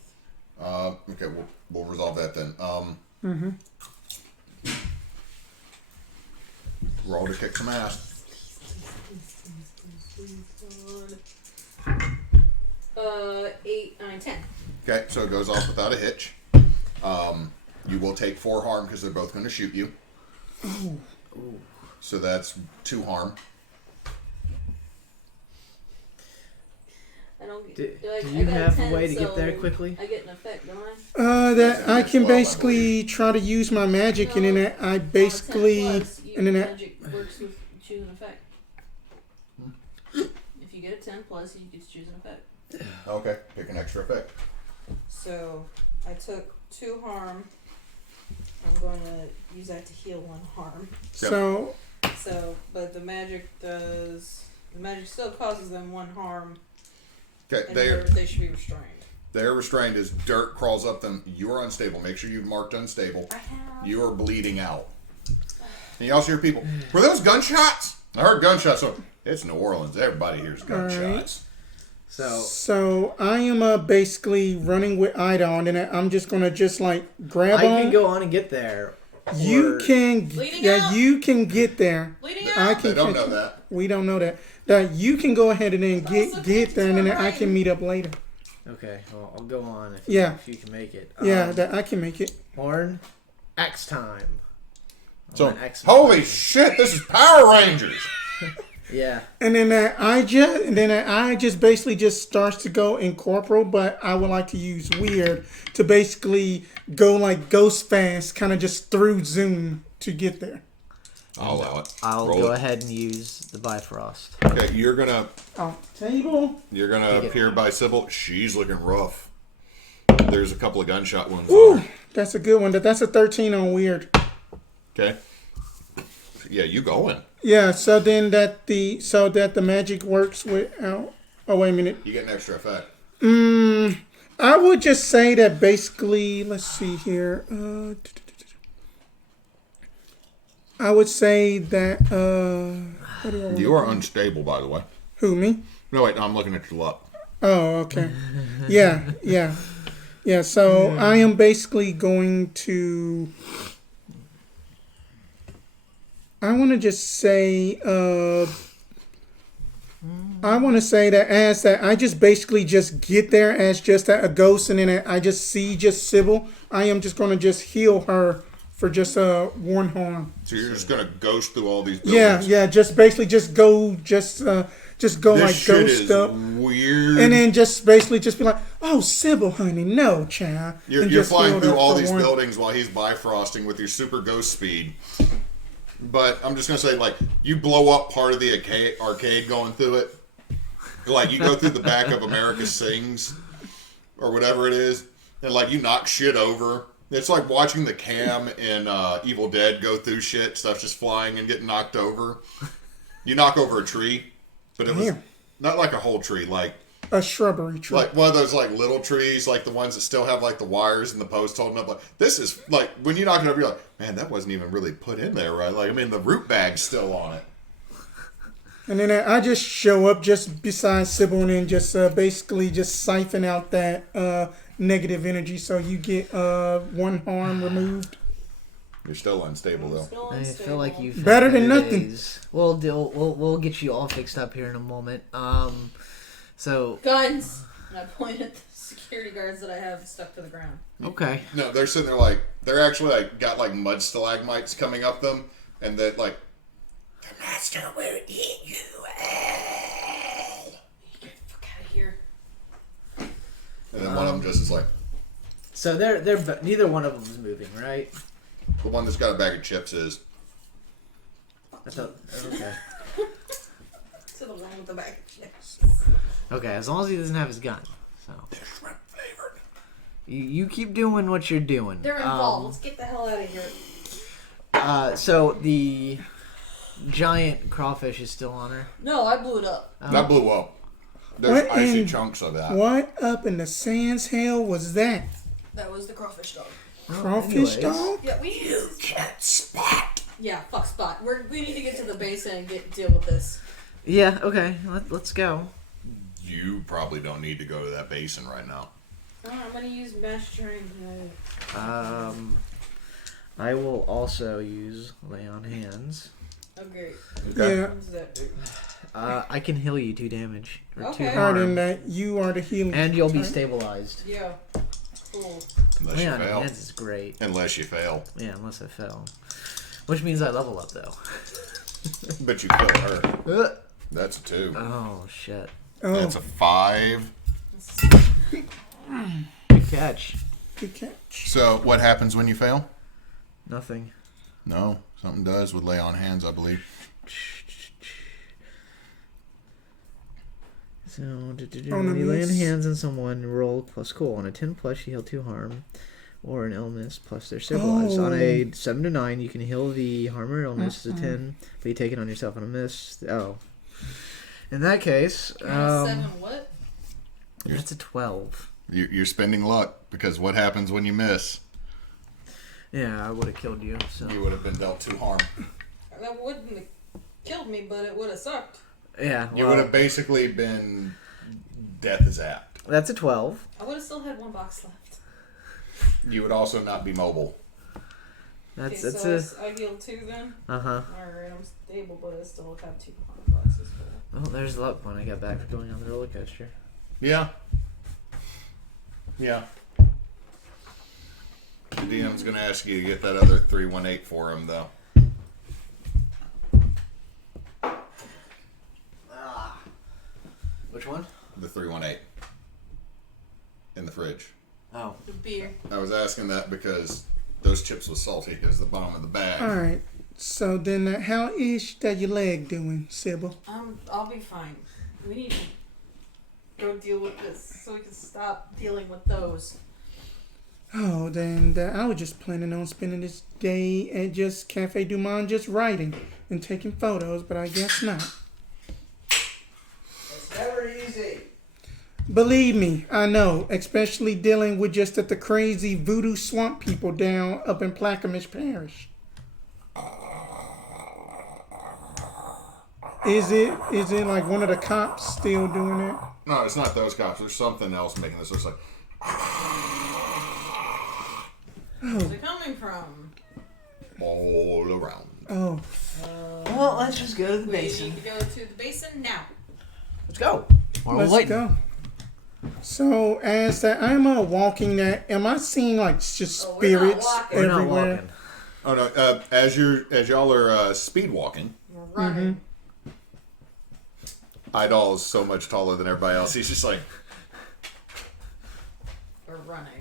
Okay, we'll resolve that then. Mm-hmm. Roll to kick some ass. 8, 9, 10. Okay, so it goes off without a hitch. You will take 4 harm because they're both going to shoot you. Ooh. So that's 2 harm. I don't Do I you got have 10, a way to get so there quickly? I get an effect, don't I? That I can 12, I basically try to use my magic, and then I On a 10 basically, plus, and then magic works with choose an effect. If you get a 10 plus, you get to choose an effect. Okay, pick an extra effect. So I took 2 harm. I'm going to use that to heal 1 harm. so So, but the magic still causes them 1 harm, Okay, and they should be restrained. are restrained as dirt crawls up them. You are unstable. Make sure you've marked unstable. I have. You are bleeding out. And you also hear people, were those gunshots? I heard gunshots. So it's New Orleans. Everybody hears gunshots. So I am basically running with Idall, and then I'm just gonna just like grab I on. can go on and get there. You can, Bleeding yeah, out. you can get there. Bleeding I out. can. They don't catch- know that. We don't know that. That you can go ahead and then get there, and then I can meet up later. Okay, well, I'll go on if, Yeah. if you can make it. Yeah, that I can make it. Horn, X time. So, I'm an X holy time. shit, this is Power Rangers. Yeah. And then I just basically just starts to go in corporal, but I would like to use weird to basically go like ghost fast, kind of just through Zoom to get there. I'll allow it. I'll Roll go it. ahead and use the Bifrost. Okay, you're gonna Table. appear by Sybil. She's looking rough. There's a couple of gunshot wounds Ooh, on her. that's a good one. That's a 13 on weird. Okay. Yeah, you going. Yeah. So then that the magic works without. Oh wait a minute. You get an extra effect. I would just say that basically. Let's see here. I would say that. What do I You are unstable, by the way. Who, me? No, wait, no, I'm looking at your luck. Oh, okay. Yeah. So I am basically going to. I want to just say. I want to say that as that I just basically just get there as just a ghost, and then I just see just Sybil. I am just going to just heal her for just 1 harm. So you're just gonna ghost through all these buildings. Yeah. Just basically just go go This like shit ghost is up. weird. And then just basically just be like, oh, Sybil, honey, no, child. You're And just flying heal through her all for these 1. buildings while he's bifrosting with your super ghost speed. But I'm just gonna say, like, you blow up part of the arcade going through it. Like, you go through the back of America Sings, or whatever it is, and, like, you knock shit over. It's like watching the cam in Evil Dead go through shit. Stuff's just flying and getting knocked over. You knock over a tree, but it was Damn. not like a whole tree. Like, A shrubbery tree. Like one of those like little trees, like the ones that still have like the wires and the posts holding up. Like this is like when you knock it over, you're like, man, that wasn't even really put in there, right? Like I mean, the root bag's still on it. And then I just show up just beside Sybil and then just basically just siphon out that negative energy, so you get one harm removed. You're still unstable though. Still I unstable. feel like you've Better had than better nothing. days. We'll get you all fixed up here in a moment. So Guns! And I point at the security guards that I have stuck to the ground. okay. No, they're sitting there like they're actually like got like mud stalagmites coming up them, and that like the master will eat you all. Get the fuck out of here. And then one of them just is like So they're neither one of them is moving, right? the one that's got a bag of chips is. I thought, okay. To the one with the bag of chips. Okay, as long as he doesn't have his gun. So They're shrimp flavored. you keep doing what you're doing. They're involved. Let's get the hell out of here. So the giant crawfish is still on her. No, I blew it up. That blew up. There's What icy in- chunks of that. What up in the sands hell was that? That was the crawfish dog. Crawfish anyways. dog? Yeah, we. Can't spot. Yeah, fuck spot. We need to get to the basin and deal with this. Yeah. Okay. Let's go. You probably don't need to go to that basin right now. Oh, I'm gonna use Basch trying to. I will also use lay on hands. Okay. Yeah. What does that do? I can heal you 2 damage or 2 Okay. Alright, harm, in that you are the healing. and you'll be type. stabilized. Yeah. Cool. Unless Lay you on fail. hands is great. Unless you fail. Yeah, unless I fail, which means I level up though. But you kill her. That's a 2. Oh shit! Oh, That's a 5. Good catch. good catch. So what happens when you fail? Nothing. No, something does with lay on hands, I believe. So, On a when you lay on miss. hands on someone, roll plus cool. On a 10 plus, you heal 2 harm, or an illness plus they're stabilized. On a 7 to 9, you can heal the harm or illness as a 10, but you take it on yourself on a miss. Oh. In that case, 7 what? that's a 12. You're spending luck because what happens when you miss? Yeah, I would have killed you. So You would have been dealt 2 harm. That wouldn't have killed me, but it would have sucked. yeah, You well, would have basically been death is apt. that's a 12. I would have still had 1 box left. You would also not be mobile. That's Okay, that's so I healed 2 then? a huh. Alright, I'm stable, but I still have 2 boxes full. Oh, there's luck when I got back for going on the roller coaster. Yeah. Yeah. The DM's going to ask you to get that other 318 for him, though. Which one? The 318. In the fridge. Oh, The beer. I was asking that because those chips was salty. It was the bottom of the bag. Alright, so then how is that your leg doing, Sybil? I'll be fine. We need to go deal with this so we can stop dealing with those. Oh, then I was just planning on spending this day at just Cafe Du Monde just writing and taking photos, but I guess not. it's never easy. Believe me, I know, especially dealing with just the crazy voodoo swamp people down up in Plaquemine Parish. Is it like one of the cops still doing it? No, it's not those cops. There's something else making this. It's like, Where's it coming from? all around. Oh, Well, let's just go to the We basin. need to go to the basin now. Let's go. let's go. So as that I'm walking that, am I seeing like just Oh, we're not spirits walking. We're not everywhere? walking. Oh no! As y'all are speed walking, We're running. Idall is so much taller than everybody else. He's just like, We're running.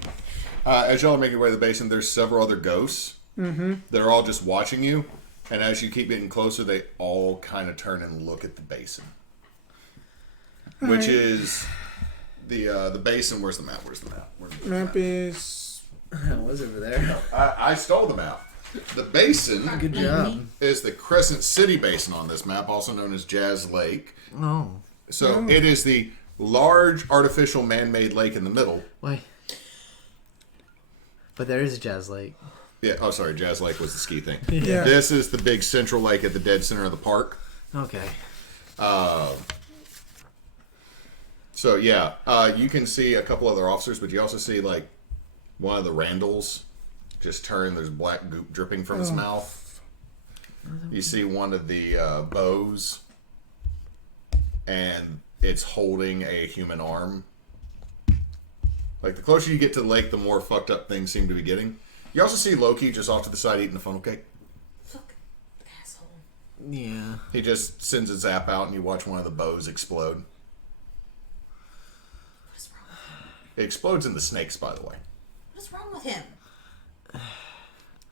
as y'all are making your way to the basin, there's several other ghosts. Mm-hmm. They're all just watching you, and as you keep getting closer, they all kind of turn and look at the basin, which is the basin. Where's the map? Where's the map? Where's the Map is was over there. I stole the map. The basin Good job. is the Crescent City Basin on this map, also known as Jazz Lake. Oh. So it is the large artificial man-made lake in the middle. Why? But there is a jazz lake. Yeah. Oh, sorry. Jazz Lake was the ski thing. Yeah. This is the big central lake at the dead center of the park. Okay. So yeah, you can see a couple other officers, but you also see like one of the Randalls just turn. There's black goop dripping from his mouth. You see one of the bows, and it's holding a human arm. Like the closer you get to the lake, the more fucked up things seem to be getting. You also see Loki just off to the side eating a funnel cake. Fuck, asshole. Yeah. He just sends a zap out, and you watch one of the bows explode. What is wrong with him? It explodes in the snakes, by the way. What is wrong with him?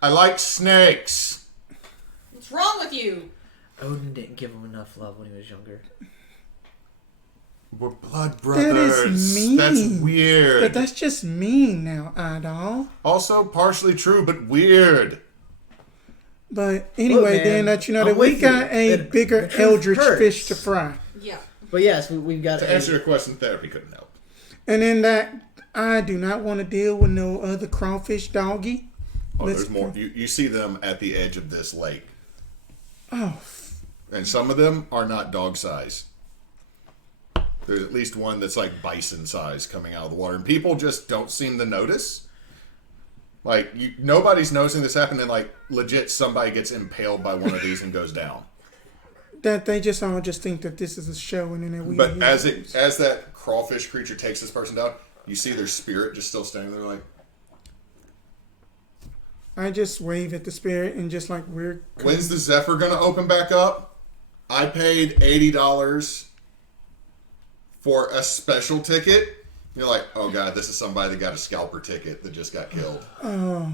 I like snakes. What's wrong with you? Odin didn't give him enough love when he was younger. We're blood That brothers. is mean. That's weird. But that's just mean now, Idall. Also partially true, but weird. But anyway, Look, man, then that you know I'm that we with you. got a The bigger truth eldritch hurts. fish to fry. Yeah. But yes, we've got To answer your question, therapy couldn't help. And then that I do not want to deal with no other crawfish doggy. Oh, Let's there's more. go. You see them at the edge of this lake. Oh, And some of them are not dog size. There's at least one that's like bison size coming out of the water. And people just don't seem to notice. Like, nobody's noticing this happen, and like, legit, somebody gets impaled by one of these and goes down. that they just all just think that this is a show, and then we. But as that crawfish creature takes this person down, you see their spirit just still standing there like, I just wave at the spirit and just like we're. when's the Zephyr gonna open back up? I paid $80 for a special ticket. You're like, oh god, this is somebody that got a scalper ticket that just got killed. Oh,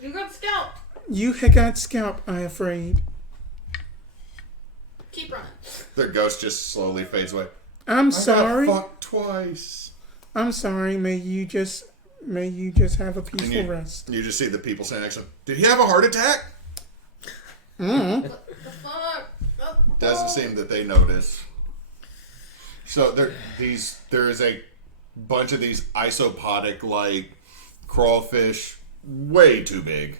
You got scalped. you had got scalped. I afraid. Keep running. Their ghost just slowly fades away. I'm I sorry. got fucked twice. I'm sorry. May you just have a And peaceful rest. you just see the people saying next to him, did he have a heart attack? The fuck? Doesn't seem that they notice. So there is a bunch of these isopodic like crawfish, way too big,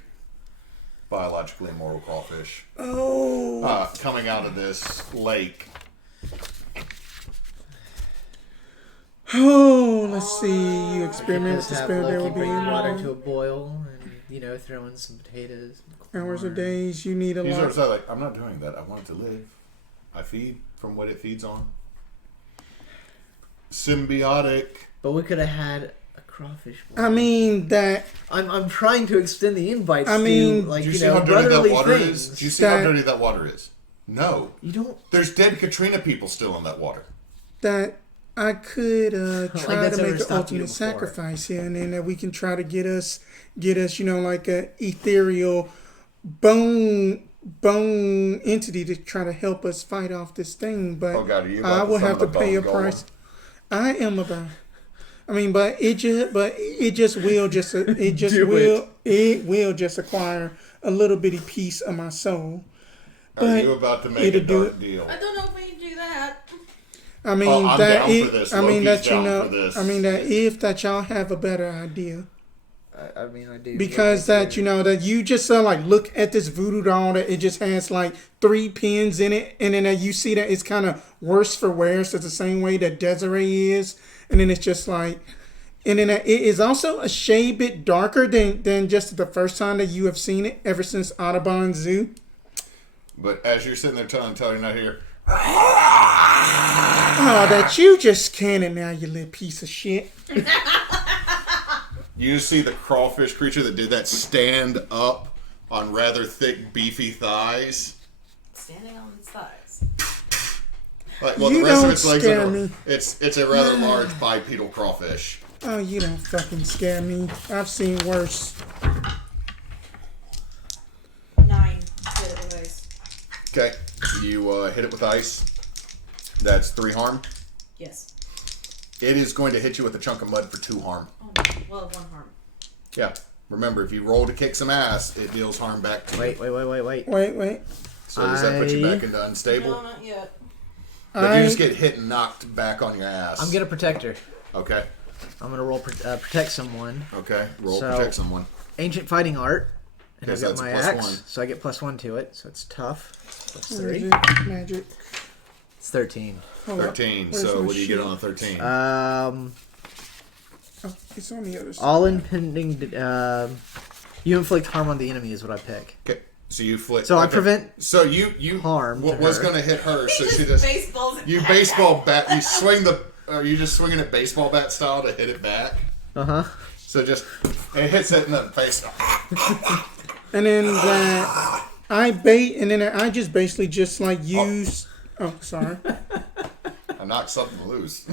biologically immortal crawfish, Oh. coming out of this lake. Oh, let's see. You experiment with Just the have spell. There will Loki be bring water to a boil and, throw in some potatoes. hours or corn. days. You need a He's lot. sort of like, I'm not doing that. I want it to live. I feed from what it feeds on. Symbiotic. But we could have had a crawfish boil. I mean that. I'm trying to extend the invites I mean, to, like, Do you see how dirty that brotherly water things. is? Do you see how That- dirty that water is? No. You don't... There's dead Katrina people still in that water. That I could try that's to never make an stopped you ultimate before. sacrifice here, and then that we can try to get us, like a ethereal bone entity to try to help us fight off this thing. But Oh God, are you I about will to have to summon a pay a bone price. I am about. I mean, but it just will just acquire a little bitty piece of my soul. Are But you about to make a it'll do dark deal? I don't know if we can do that. I mean Oh, I'm that down it, for this. I mean Loki's that down for this. I mean that if that y'all have a better idea. I mean, I do. Because that that you just like look at this voodoo doll that it just has like 3 pins in it, and then you see that it's kind of worse for wear, so it's the same way that Desiree is, and then it's just like, and then it is also a shade bit darker than just the first time that you have seen it ever since Audubon Zoo. But as you're sitting there telling you're not here, Oh, that you just cannon now, you little piece of shit. you see the crawfish creature that did that stand up on rather thick, beefy thighs. Standing on its thighs. Like, well, You the rest of don't its legs scare are. me. It's a rather large bipedal crawfish. Oh, you don't fucking scare me. I've seen worse. 9. Hit it with ice. Okay, you hit it with ice. That's 3 harm. Yes. It is going to hit you with a chunk of mud for 2 harm. Oh, well, 1 harm. Yeah. Remember, if you roll to kick some ass, it deals harm back to you. Wait. Wait. So does that put you back into unstable? No, not yet. But you just get hit and knocked back on your ass. I'm gonna protect her. Okay. I'm gonna roll protect someone. Okay. Roll So- protect someone. Ancient fighting art. And Okay, I so got that's my a axe, +1. so I get +1 to it. So it's tough. Plus 3. Magic. It's 13. Hold up. 13. Where's So my what do you get sheet? on a 13? Oh, it's on the other side. All impending. You inflict harm on the enemy is what I pick. Okay. So you flip. So I okay. prevent So you harm to What was her. going to hit her? So He she just just baseballs it you back baseball bat. You swing the. Are you just swinging it baseball bat style to hit it back? So just it hits it in the face. And then that I just basically just like use. Oh, sorry. I knocked something loose.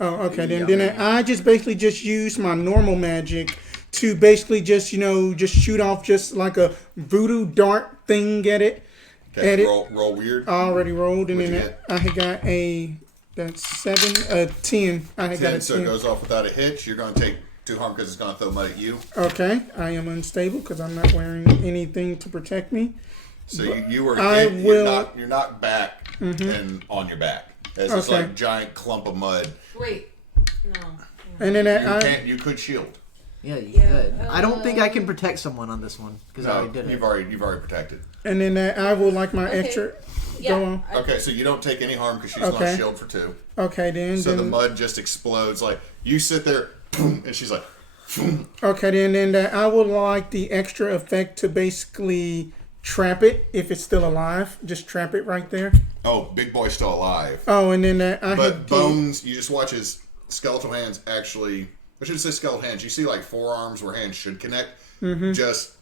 Oh, okay. Yeah, Then man. I just basically just use my normal magic to basically just just shoot off just like a voodoo dart thing at it. Okay. At it. Roll weird. I already rolled, and What'd you then I had got that's 10. I had got a 10, so it 10. goes off without a hitch. You're going to take 2 harm because it's going to throw mud at you. Okay, I am unstable because I'm not wearing anything to protect me. So you were I hit, will- you're knocked back and on your back. It's this Okay. like giant clump of mud. Wait. No. And then You could shield. Yeah, you Yeah, could. I don't think I can protect someone on this one because I No, already did it. you've already protected. and then I will like my Okay. extra. Yeah. Go on. Okay, so you don't take any harm because she's going to Okay. shield for 2. Okay, then. So the then mud just explodes. Like you sit there, and she's like, okay, then I would like the extra effect to basically trap it if it's still alive. Just trap it right there. "Oh, big boy's still alive." Oh, and then I But had Bones, you just watch his skeletal hands actually. I shouldn't say skeletal hands. You see like forearms where hands should connect. Just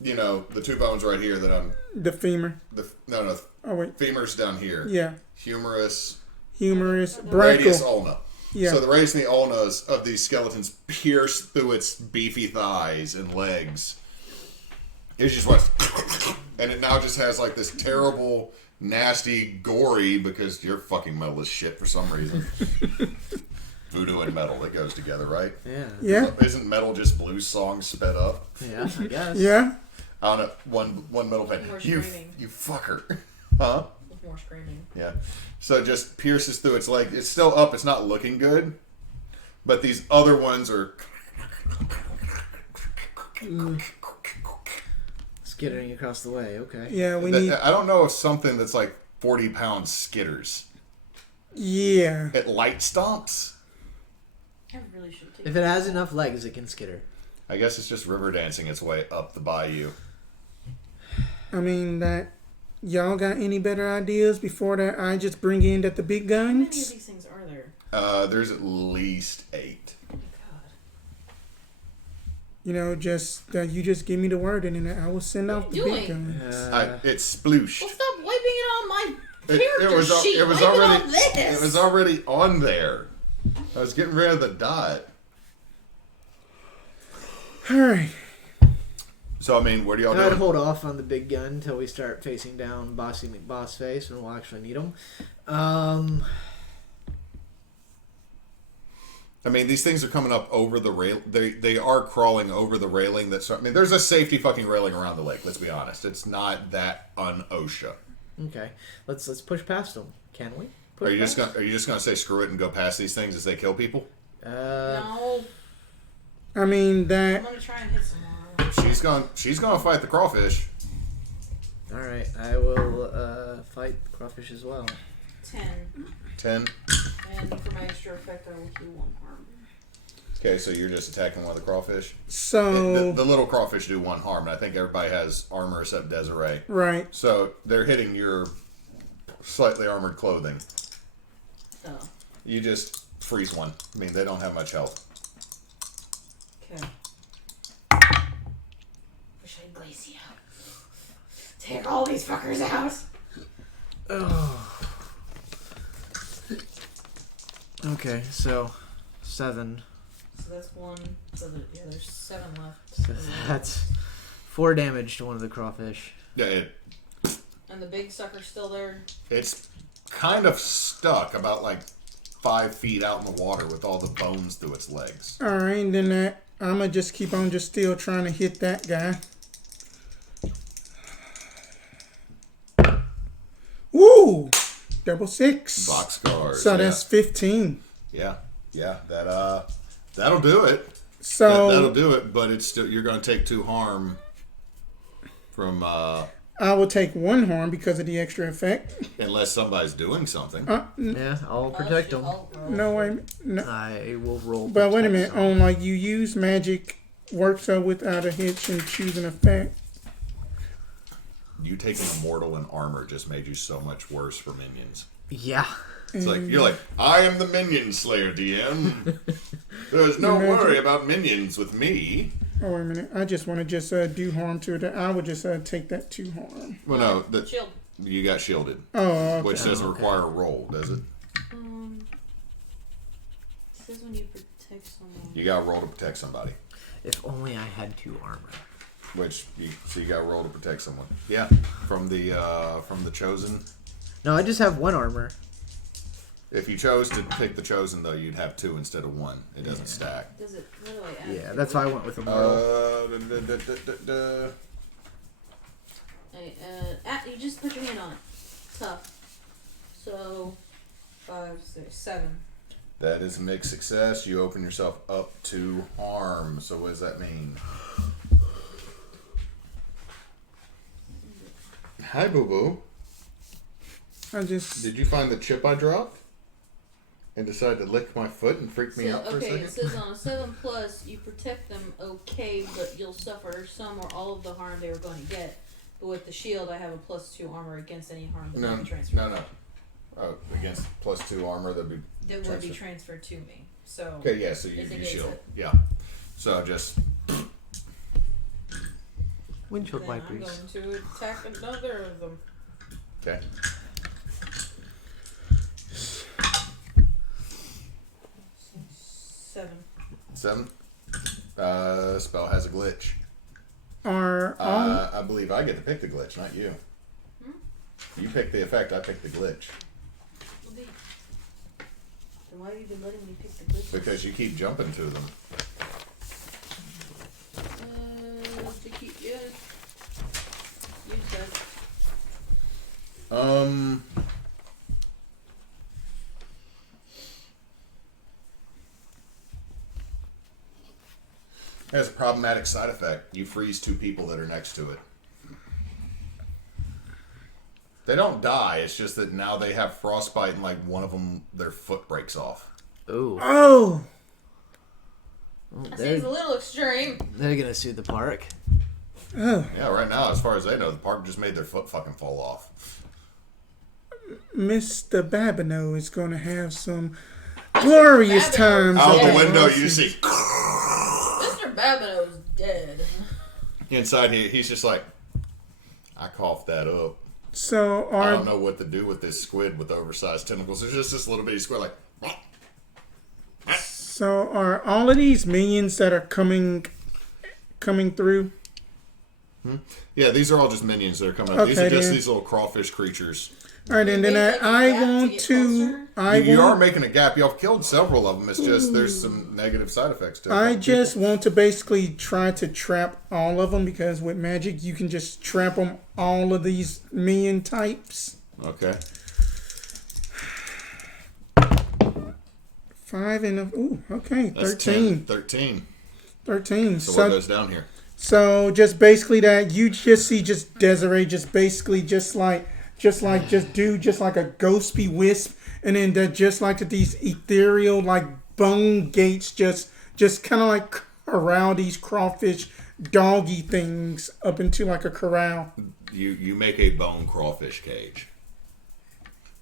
the 2 bones right here that I'm. the femur. No, Oh wait, femur's down here. yeah, Humerus, humerus, radius brachial. ulna. Yeah. So the radius and the ulnas of these skeletons pierce through its beefy thighs and legs. It just went, and it now just has like this terrible, nasty, gory because you're fucking metal as shit for some reason. Voodoo and metal, that goes together, right? Yeah. Yeah, Isn't metal just blues songs sped up? Yeah, I guess. yeah. I don't know. One metal fan. More You screaming. fucker. Huh? With more screaming. Yeah. So it just pierces through its leg. It's still up. It's not looking good. But these other ones are. Skittering across the way. Okay. Yeah, we need. I don't know if something that's like 40-pound skitters. Yeah. It light stomps? I really should take If it has enough legs, it can skitter. I guess it's just river dancing its way up the bayou. I mean that. Y'all got any better ideas before that? I just bring in that the big How many of guns. these things are there? There's at least 8. Oh my god. Just you just give me the word and then I will send out What the are you big doing? guns. It's splooshed. Well, stop wiping it on my It character was sheet. it was Wipe already it on this. it was already on there. I was getting rid of the dot. All right. So I mean, what are y'all I'd doing? hold off on the big gun until we start facing down Bossy McBoss face, and we'll actually need him. I mean, these things are coming up over the rail. They are crawling over the railing. There's a safety fucking railing around the lake. Let's be honest. It's not that un-OSHA. Okay, let's push past them. Can we? Push Are you just past? gonna say screw it and go past these things as they kill people? No. I mean I'm that. gonna try and hit someone. She's gonna fight the crawfish. All right, I will fight the crawfish as well. 10. 10. And for my extra effect, I will do 1 harm. Okay, so you're just attacking one of the crawfish. So The little crawfish do 1 harm, and I think everybody has armor except Desiree. right. So they're hitting your slightly armored clothing. Oh. You just freeze one. I mean, they don't have much health. Okay. Wish I'd glaze you out. Take all these fuckers out. Okay, so 7. So that's 1. So there's 7 left. So that's 4 damage to one of the crawfish. Yeah, And the big sucker's still there. it's kind of stuck about like 5 feet out in the water with all the bones through its legs. All right. And then I'm gonna just keep on just still trying to hit that guy. Woo! double 6. Boxcars. So that's 15. Yeah. That'll do it. So That'll do it, but it's still you're going to take 2 harm from I will take 1 harm because of the extra effect. unless somebody's doing something. Yeah, I'll protect them. No way. No. I will roll. But wait a minute. protect On like you use magic works out without a hitch and choose an effect. You taking a mortal in armor just made you so much worse for minions. Yeah. It's like you're like, I am the minion slayer, DM. There's no worry about minions with me. Oh wait a minute. I just want to just do harm to it. I would just take that 2 harm. Well, no, Shield. you got shielded, Oh, okay. which doesn't require a roll, does it? It says when you protect someone. You got to roll to protect somebody. If only I had 2 armor. So you got to roll to protect someone. Yeah, from the chosen. No, I just have 1 armor. If you chose to pick the chosen, though, you'd have 2 instead of 1. It doesn't stack. Does it? What do I add? Yeah, that's why I went with a mortal. You just put your hand on it. Tough. So, 5, 6, 7. That is a mixed success. You open yourself up to harm. So what does that mean? Hi, Boo Boo. Did you find the chip I dropped? And decide to lick my foot and freak me out for a second? It says on a 7+, you protect them okay, but you'll suffer some or all of the harm they were going to get. But with the shield, I have a +2 armor against any harm that would be transferred. No. Against +2 armor, that Would be transferred to me. So. Okay, yeah, so you negates shield. it. Yeah. So just... Windshield I'm wipers. going to attack another of them. Okay. Seven. Spell has a glitch. I believe I get to pick the glitch, not you. You pick the effect, I pick the glitch. Then why have you been letting me pick the glitch? Because you keep jumping to them. Use that. It has a problematic side effect. You freeze 2 people that are next to it. They don't die. It's just that now they have frostbite and like one of them, their foot breaks off. Ooh. Oh. That seems a little extreme. They're gonna sue the park. Oh. Yeah, right now, as far as they know, the park just made their foot fucking fall off. Mr. Babineau is going to have some glorious times. Out the at window, Rossi's. you see. Mr. Babineau's dead. Inside here, he's just like, I coughed that up. So I don't know what to do with this squid with oversized tentacles. There's just this little bitty squid like. So are all of these minions that are coming through? Yeah, these are all just minions that are coming up. Okay, These are just then. these little crawfish creatures. All right, and then I want to. You are making a gap. Y'all killed several of them. It's just there's some negative side effects to it. I just want to basically try to trap all of them because with magic you can just trap them all of these minion types. Okay. 5 and okay, That's 13. 13. 13. So what goes down here? So just basically that you just see just Desiree just basically just like a ghostly wisp, and then just like these ethereal like bone gates just kind of like corral these crawfish doggy things up into like a corral. You make a bone crawfish cage.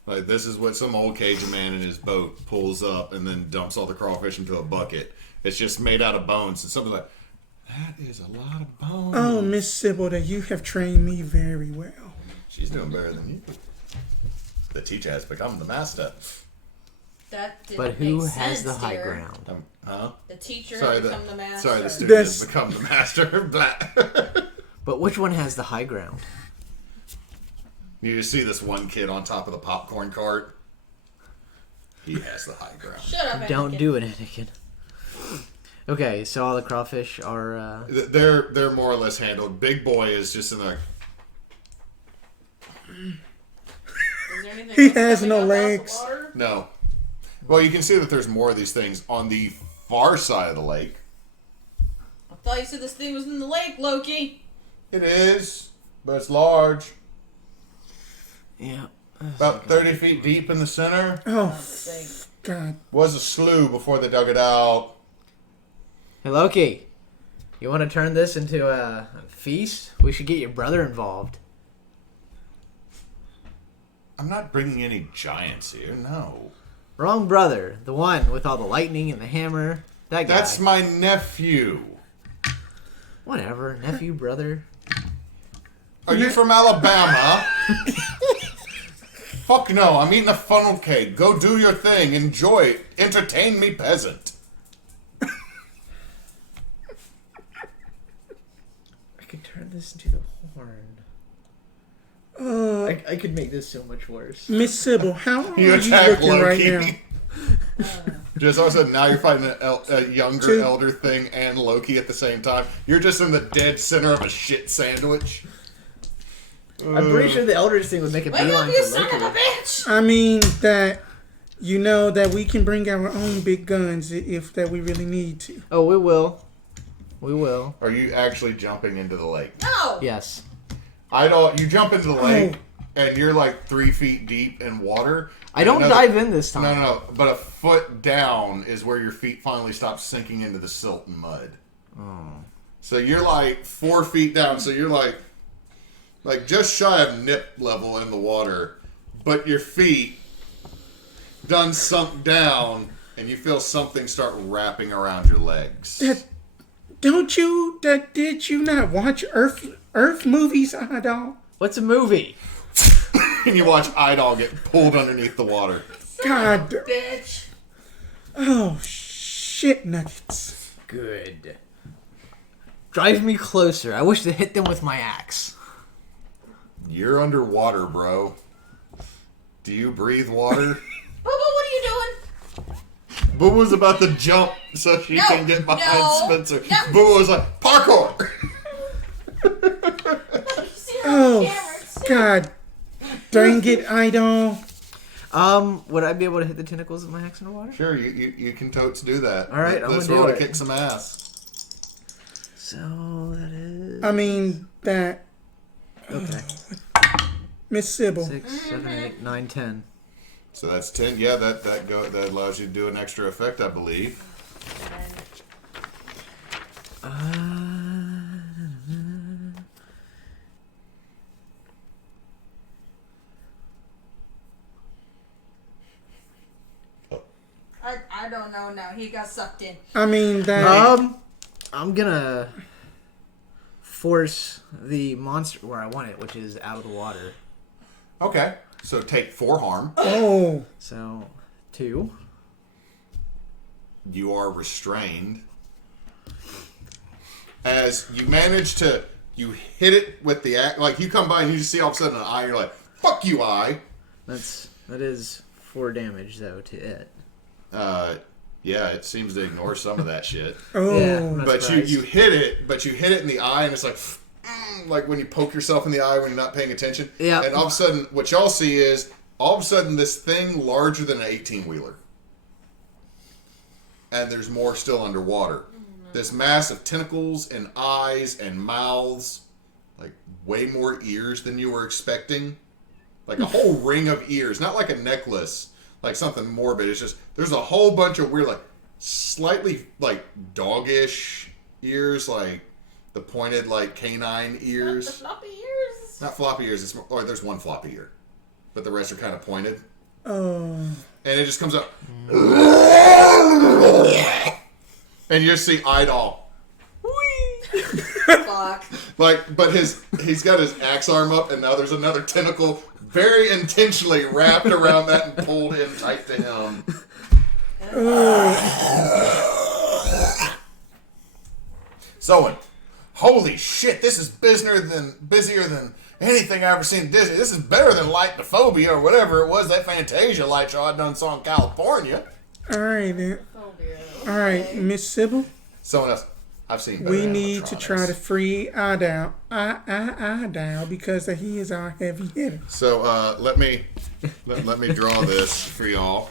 Like this is what some old Cajun man in his boat pulls up and then dumps all the crawfish into a bucket. It's just made out of bones and something like that is a lot of bones. Oh, Miss Sybil, that you have trained me very well. She's doing better than you. The teacher has become the master. That didn't But who make has sense, the high dear. ground? Huh? The teacher Sorry, has become the master. Sorry, the student has This- become the master. Blah. But which one has the high ground? You just see this one kid on top of the popcorn cart. He has the high ground. Shut up, Don't Anakin. do it, Anakin. Okay, so all the crawfish are. They're more or less handled. Big boy is just in there. Is there anything He else has coming no up out the legs. water? No. Well, you can see that there's more of these things on the far side of the lake. I thought you said this thing was in the lake, Loki. It is, but it's large. Yeah. About 30 feet deep in the center. Oh, God's sake. God. Was a slough before they dug it out. Hey, Loki. You want to turn this into a feast? We should get your brother involved. I'm not bringing any giants here, no. Wrong brother. The one with all the lightning and the hammer. That guy. That's my nephew. Whatever. Nephew, brother. Are you from Alabama? Fuck no, I'm eating a funnel cake. Go do your thing. Enjoy it. Entertain me, peasant. I could turn this into the horn. I could make this so much worse. Miss Sybil, how are You you attack looking right Loki. now? Just all of a sudden, now you're fighting a younger Two. elder thing and Loki at the same time. You're just in the dead center of a shit sandwich. I'm pretty sure the elders thing would make a Wake up, beeline you for son of a Loki. bitch! I mean that you know that we can bring our own big guns if that we really need to. Oh, we will. We will. Are you actually jumping into the lake? No! Yes. You jump into the lake, and you're like 3 feet deep in water. I don't Another- dive in this time. No. But a foot down is where your feet finally stop sinking into the silt and mud. Oh. So you're like 4 feet down. So you're like just shy of nip level in the water, but your feet done sunk down, and you feel something start wrapping around your legs. Did you not watch Earth movies, Idall? What's a movie? And you watch Idall get pulled underneath the water. God. Bitch! Oh, shit nuggets. Good. Drive me closer. I wish to hit them with my axe. You're underwater, bro. Do you breathe water? Bubba, what are you doing? Boo was about to jump so she can get behind no, Spencer. no. Boo was like, parkour! You see her on Oh, camera. It's God. Dang it, Idall. Would I be able to hit the tentacles of my axe underwater? Sure, you can totes do that. All right, I'm Let's gonna roll do to it. kick some ass. So that is I mean that okay. Miss Sybil. 6, 7, 8, 9, 10. So that's 10. Yeah, that allows you to do an extra effect, I believe. I don't know now. He got sucked in. I mean that. I'm gonna force the monster where I want it, which is out of the water. Okay, so take 4 harm. Oh, So 2. You are restrained. As you manage to, you hit it with the axe. Like you come by and you just see all of a sudden an eye. You're like, "Fuck you, eye." That is 4 damage though to it. Yeah, it seems to ignore some of that shit. oh. Yeah, I'm not But surprised. you hit it in the eye, and it's like when you poke yourself in the eye when you're not paying attention. Yeah. And all of a sudden, what y'all see is all of a sudden this thing larger than an 18-wheeler, and there's more still underwater. This mass of tentacles and eyes and mouths, like way more ears than you were expecting, like a whole ring of ears, not like a necklace, like something morbid. It's just there's a whole bunch of weird, like slightly like doggish ears, like the pointed like canine The ears. floppy ears. Not floppy ears. It's more, or there's one floppy ear, but the rest are kind of pointed. Oh. And it just comes up, and you just see Idall. Fuck. Like, but he's got his axe arm up, and now there's another tentacle very intentionally wrapped around that and pulled in tight to him. So, holy shit, this is busier than anything I ever seen in Disney. This is better than Lightnophobia or whatever it was, that Fantasia light show I done saw in California. All right, then. Phobia. All right, Miss Sybil. Someone else. I've seen better We need to animatronics. try to free Idall. Idall because he is our heavy hitter. So let me draw this for y'all.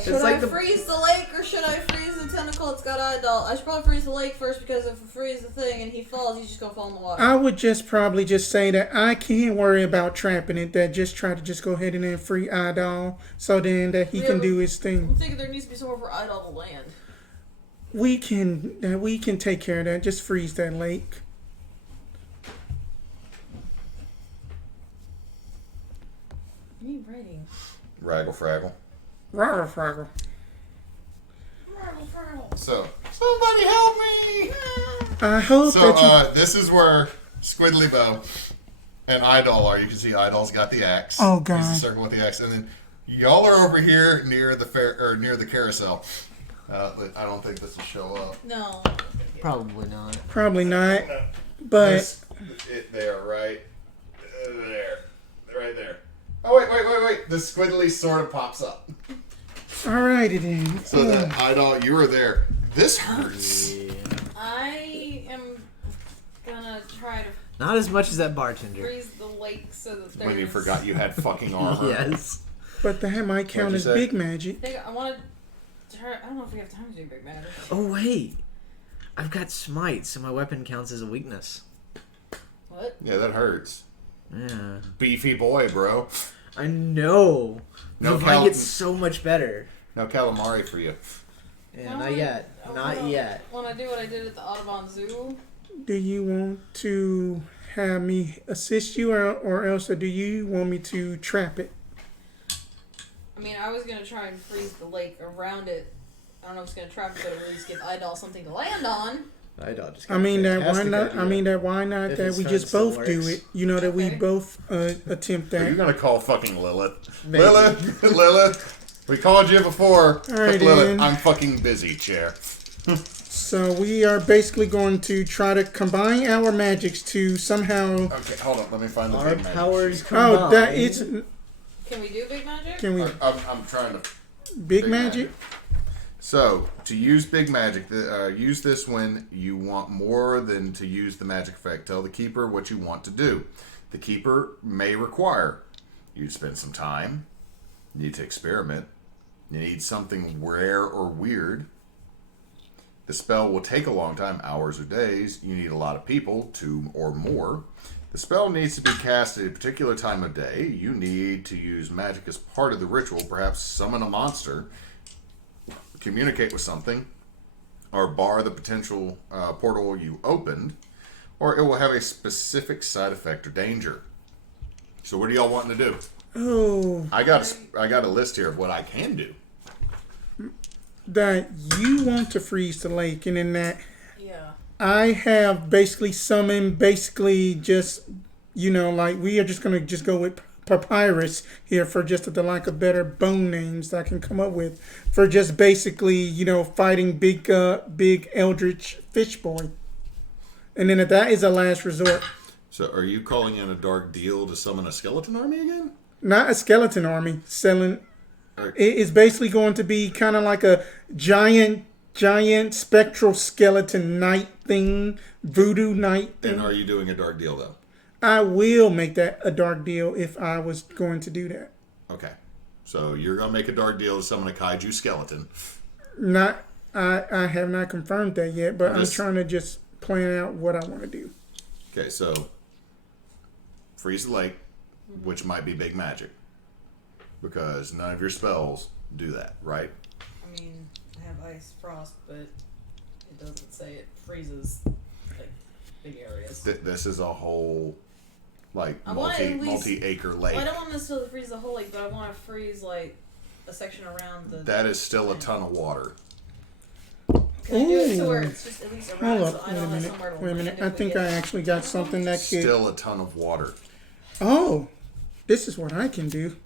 Should It's like I freeze the lake or should I freeze the tentacle? It's got Idall. I should probably freeze the lake first because if I freeze the thing and he falls, he's just gonna fall in the water. I would just probably just say that I can't worry about trapping it. That just try to just go ahead and then free Idall so then that he can do his I'm thing. thinking there needs to be somewhere for Idall to land. We can take care of that. Just freeze that lake. You need writing. Raggle fraggle. Raggle fraggle. So somebody help me! I hope So that you. this is where Squiddly Bow and Idall are. You can see Idall's got the axe. Oh, God. He's the circle with the axe, and then y'all are over here near the near the carousel. I don't think this will show up. No. Probably not. Probably not. But There, right there, right there. Oh wait! The Squiddly sort of pops up. alrighty then. So that Idall, you were there. This hurts. I am gonna try to Not as much as that bartender. freeze the lake so that there's... When you forgot you had fucking armor. Yes. But that might count What'd you as say? big magic. I want to try... I don't know if we have time to do big magic. Oh wait, I've got smite, so my weapon counts as a weakness. What? Yeah, that hurts. Yeah. Beefy boy, bro. I know. No The fight cal- gets so much better. No calamari for you. Yeah, not yet. Not yet. Want to do what I did at the Audubon Zoo? Do you want to have me assist you, or else, or do you want me to trap it? I mean, I was gonna try and freeze the lake around it. I don't know if it's gonna trap it, but at least give Idall something to land on. I mean that why not? I mean that why not? If That his we turn just still both do works. it. You know that we Okay. both attempt Are you that. gonna call fucking Lilith? Maybe. Lilith. We called you before. All right, But Lilith, then. I'm fucking busy, chair. So we are basically going to try to combine our magics to somehow. Okay, hold on. Let me find the Our big magic powers sheet. combined. Oh, that it's. Can we do big magic? Can we I'm trying to. big magic? So, to use big magic, use this when you want more than to use the magic effect. Tell the keeper what you want to do. The keeper may require you to spend some time. You need to experiment. You need something rare or weird. The spell will take a long time, hours or days. You need a lot of people, 2 or more. The spell needs to be cast at a particular time of day. You need to use magic as part of the ritual, perhaps summon a monster, communicate with something, or bar the potential portal you opened, or it will have a specific side effect or danger. So what are y'all wanting to do? Oh, I got a list here of what I can do. that you want to freeze the lake, and in that Yeah. I have basically summoned just, like we are just gonna just go with papyrus here for just the lack of better bone names that I can come up with for just basically, fighting big eldritch fish boy. And then if that is a last resort. So are you calling in a dark deal to summon a skeleton army again? Not a skeleton army, selling Or- it is basically going to be kind of like a giant spectral skeleton knight thing, voodoo knight thing. And are you doing a dark deal though? I will make that a dark deal if I was going to do that. Okay. So you're gonna make a dark deal to summon a kaiju skeleton. I have not confirmed that yet, but I'm Just- trying to just plan out what I want to do. Okay, so freeze the lake, which might be big magic. Because none of your spells do that, right? I mean, I have ice frost, but it doesn't say it freezes like big areas. This is a whole I want at least- multi-acre lake. Well, I don't want to necessarily freeze the whole lake, but I want to freeze like a section around the. That is still a ton of water. Can I do it to Ooh. where it's just at least around Hold so up, I wait a don't have minute. somewhere to Wait a land minute. if I we think get- I actually got something that could. Still a ton of water. Oh, this is what I can do.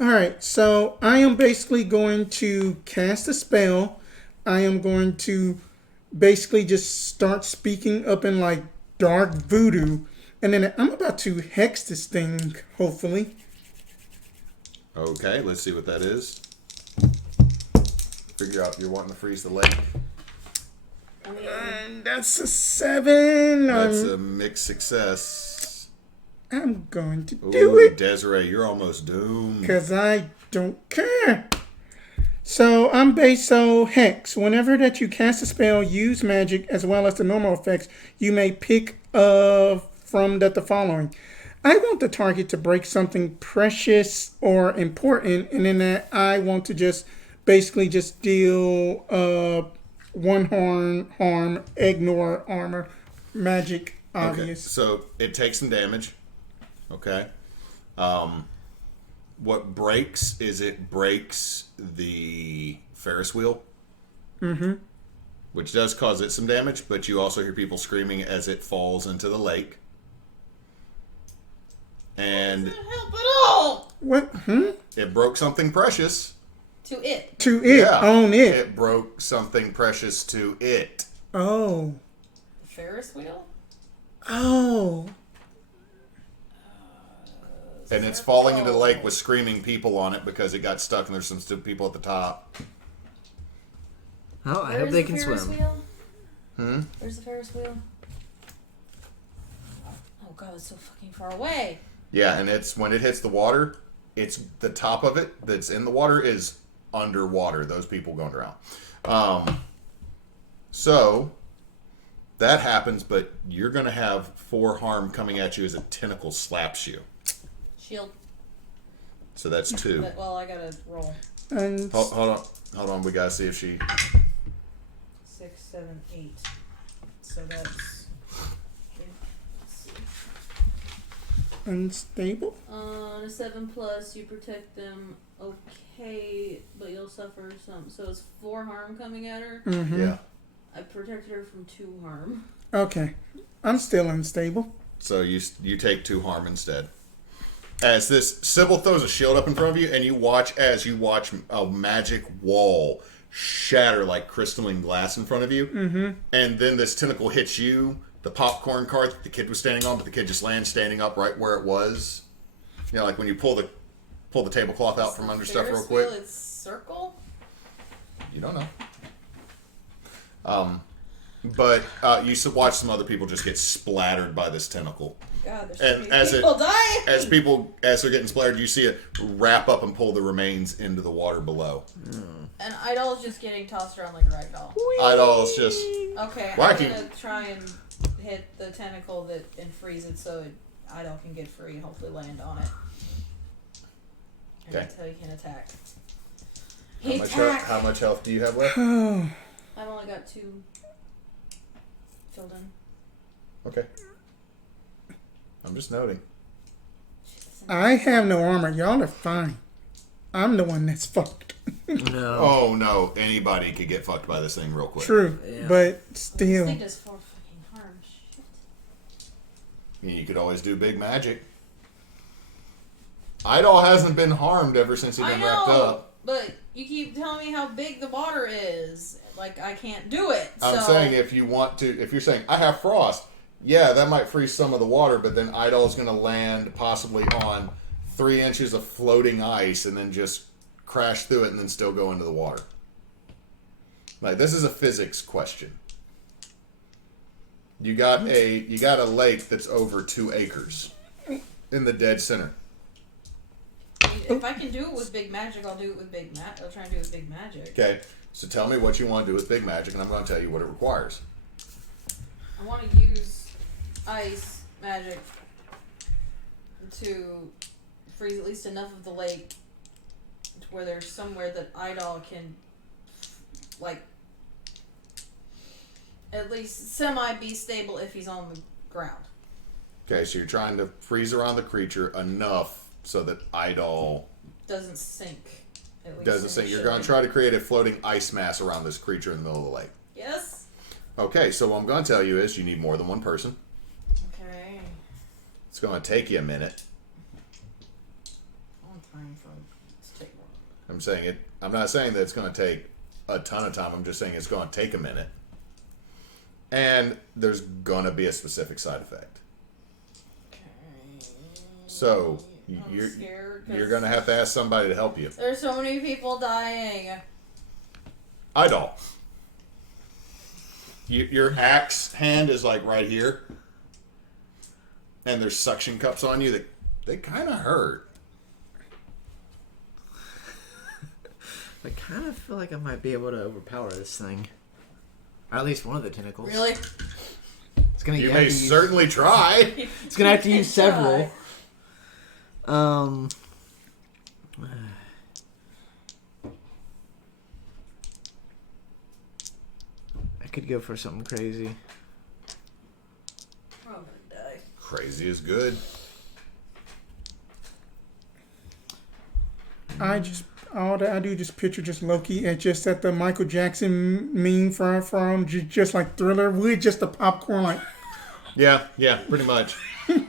All right, so I am basically going to cast a spell. I am going to basically just start speaking up in like dark voodoo, and then I'm about to hex this thing, hopefully. Okay, let's see what that is. Figure out if you're wanting to freeze the lake. I mean, And that's a 7. That's a mixed success. I'm going to Ooh, do it Desiree, you're almost doomed. because I don't care. So I'm based so Hex. Whenever that you cast a spell, use magic as well as the normal effects, you may pick from the following. I want the target to break something precious or important, and then that I want to just basically just deal 1 harm, ignore armor, magic, Okay, obvious. so it takes some damage. Okay. What breaks is it breaks the Ferris wheel. Mm-hmm. Which does cause it some damage, but you also hear people screaming as it falls into the lake. And doesn't help at all. What? it broke something precious. To it. To it, on it. It broke something precious to it. Oh. The Ferris wheel? Oh. And it's falling into the lake with screaming people on it because it got stuck and there's some stupid people at the top. Oh, I Where hope is they the can Ferris swim. Wheel? Where's the Ferris wheel? Oh god, it's so fucking far away. Yeah, and it's when it hits the water, it's the top of it that's in the water is underwater. Those people going to drown. So that happens, but you're going to have 4 harm coming at you as a tentacle slaps you. Shield. So that's 2. Well, I gotta roll. And Hold on. We gotta see if she. 6, 7, 8. So that's. Let's see. unstable. On a 7+, you protect them okay, but you'll suffer some. So it's 4 harm coming at her. Mm-hmm. Yeah. I protected her from 2 harm. Okay. I'm still unstable. So you take 2 harm instead. As this Sybil throws a shield up in front of you, and you watch a magic wall shatter like crystalline glass in front of you, and then this tentacle hits you. The popcorn cart that the kid was standing on, but the kid just lands standing up right where it was. You know, like when you pull the tablecloth out from under stuff real Ferris quick. wheel, it's circle. You don't know. But you watch some other people just get splattered by this tentacle. God, there's And so many people dying. As they're getting splattered, you see it wrap up and pull the remains into the water below. And Idall is just getting tossed around like a rag doll. Idall's just Okay, Whacking. I'm gonna try and hit the tentacle and freeze it so Idall can get free and hopefully land on it. And Okay. until he can attack. how much health do you have left? I've only got 2 filled in. Okay. I'm just noting. I have no armor. Y'all are fine. I'm the one that's fucked. No. Oh no, anybody could get fucked by this thing real quick. True. Yeah. But This still. thing does 4 fucking harm. Shit. I mean, you could always do big magic. Idall hasn't been harmed ever since he's I been know, wrapped up. but you keep telling me how big the water is. Like, I can't do it. I'm so. saying if you're saying, I have frost, yeah, that might freeze some of the water, but then Idall's going to land possibly on 3 inches of floating ice and then just crash through it and then still go into the water. Like, this is a physics question. You got a lake that's over 2 acres in the dead center. If I can do it with big magic, I'll do it with big magic. I'll try and do it with big magic. Okay, so tell me what you want to do with big magic, and I'm going to tell you what it requires. I want to use ice magic to freeze at least enough of the lake to where there's somewhere that Idall can, like, at least semi be stable if he's on the ground. Okay, so you're trying to freeze around the creature enough so that Idall Doesn't sink. At least doesn't sink. You're going to initially. try to create a floating ice mass around this creature in the middle of the lake. Yes? Okay, so what I'm going to tell you is you need more than one person. Okay. It's going to take you a minute. Long time for it to take more. I'm saying it. I'm not saying that it's going to take a ton of time. I'm just saying it's going to take a minute. And there's going to be a specific side effect. Okay. So I'm scared 'cause you're going to have to ask somebody to help you. there's so many people dying. Idall. your axe hand is like right here, and there's suction cups on you that they kind of hurt. I kind of feel like I might be able to overpower this thing, or at least one of the tentacles. Really? It's gonna. You may certainly try. It's gonna have to use several. I could go for something crazy. I'm gonna die. Crazy is good. All that I do just picture just Loki at just at the Michael Jackson meme from just like Thriller with just the popcorn like Yeah, pretty much.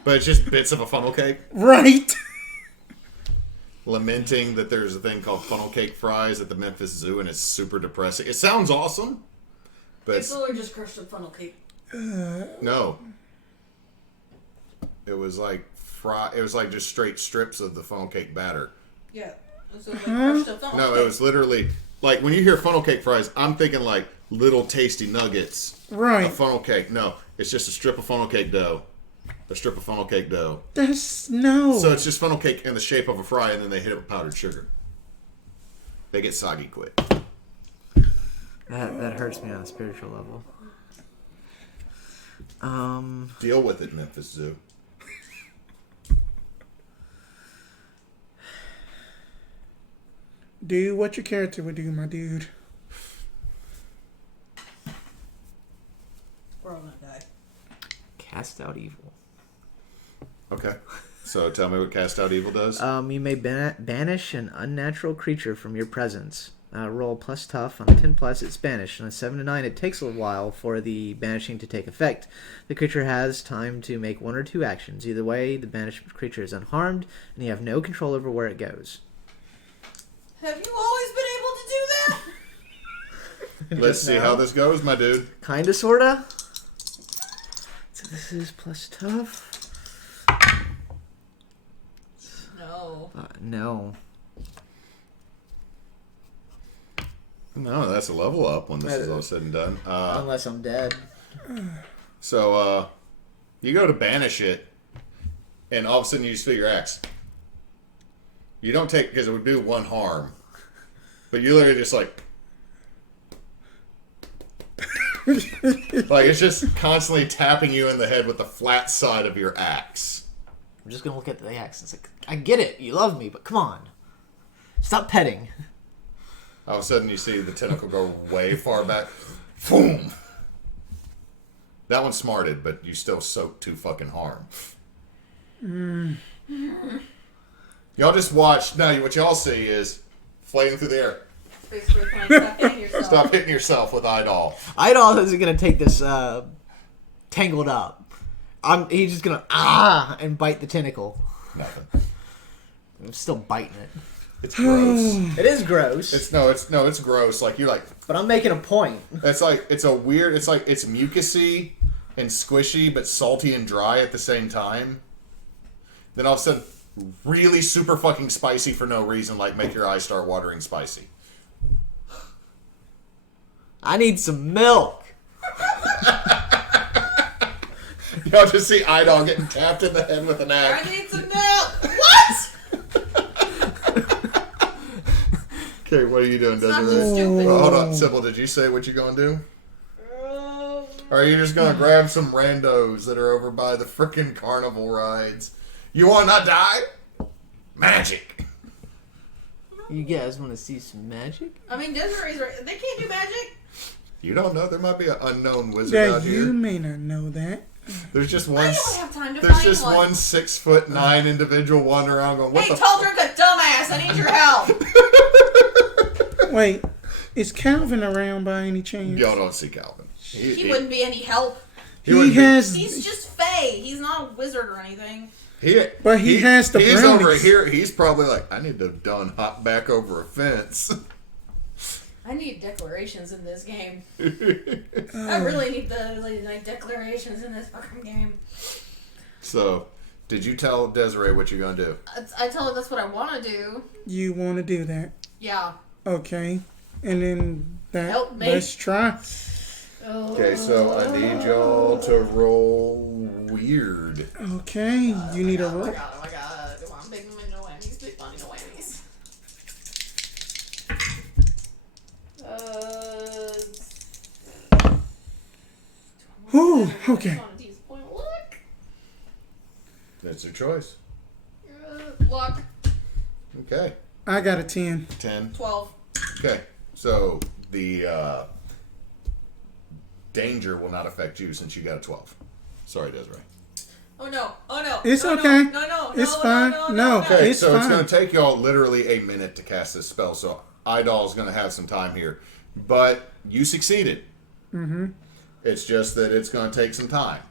But it's just bits of a funnel cake. right. Lamenting that there's a thing called funnel cake fries at the Memphis Zoo, and it's super depressing. It sounds awesome, but It's literally just crushed up funnel cake. no. It was like It was like just straight strips of the funnel cake batter. Yeah. So like crushed up funnel No, cake. it was literally like when you hear funnel cake fries, I'm thinking like little tasty nuggets. Right. A funnel cake. No, it's just a strip of funnel cake dough. A strip of funnel cake dough. That's no. So it's just funnel cake in the shape of a fry, and then they hit it with powdered sugar. They get soggy quick. That hurts me on a spiritual level. Deal with it, Memphis Zoo. Do what your character would do, my dude. We're all gonna die. Cast out evil. Okay. So tell me what Cast Out Evil does. You may banish an unnatural creature from your presence. Roll plus tough. On a 10 plus, it's banished. On a 7 to 9, it takes a while for the banishing to take effect. The creature has time to make 1 or 2 actions. Either way, the banished creature is unharmed, and you have no control over where it goes. Have you always been able to do that? Let's see how this goes, my dude. Kinda, sorta. So this is plus tough. No. No. No, that's a level up when this is all said and done. Unless I'm dead. So you go to banish it, and all of a sudden you just feel your axe. You don't take, because it would do 1 harm. But you literally just like... like it's just constantly tapping you in the head with the flat side of your axe. I'm just gonna look at the axe and it's like, I get it, you love me, but come on. Stop petting. All of a sudden you see the tentacle go way far back. Boom! That one smarted, but you still soaked 2 fucking harm. Y'all just watch. Now, what y'all see is flaming through the air. Basically, playing stop hitting yourself. Stop hitting yourself with Idall. Idall isn't gonna take this tangled up. He's just gonna and bite the tentacle. Nothing. I'm still biting it. It's gross. It is gross. It's gross. Like you're like. But I'm making a point. It's like it's a weird. It's like it's mucusy and squishy, but salty and dry at the same time. Then all of a sudden, really super fucking spicy for no reason. Like make your eyes start watering spicy. I need some milk. Y'all just see Idall getting tapped in the head with an axe. I need some milk. What? Okay, what are you doing, It's not Desiree? too stupid. Well, hold on, Sybil. Did you say what you gonna do? Or are you just gonna grab some randos that are over by the frickin' carnival rides? You wanna not die? Magic. You guys want to see some magic? I mean, Desiree's right. They can't do magic. You don't know. There might be an unknown wizard That out you here. may not know that. There's just I one. don't have time to There's find just one. one 6'9" individual wandering around going, "What Hey, the?" tall drunk, a dumbass. I need your help. Wait, is Calvin around by any chance? Y'all don't see Calvin. He wouldn't be any help. He wouldn't be- has, He's just Fae. He's not a wizard or anything. but he has the He's brownies. over here. He's probably like, I need to done hop back over a fence. I need declarations in this game. I really need the Lady Night declarations in this fucking game. So, did you tell Desiree what you're gonna do? I tell her that's what I want to do. You want to do that? Yeah. Okay, and then that. Help me. Let's try. Okay, so I need y'all to roll weird. Okay, you need a Oh roll. my god, oh my god. Come on, big money, no whammies, big money, no whammies. Ooh, okay. On a decent point of luck. That's your choice. Luck. Okay. I got a 10. 10. 12. Okay. So the danger will not affect you since you got a 12. Sorry, Desiree. Oh no, oh no. It's no, okay. No, It's no, fine. No. Okay, It's so it's fine. going to take y'all literally a minute to cast this spell. So Idall's going to have some time here, but you succeeded. Mm-hmm. It's just that it's going to take some time.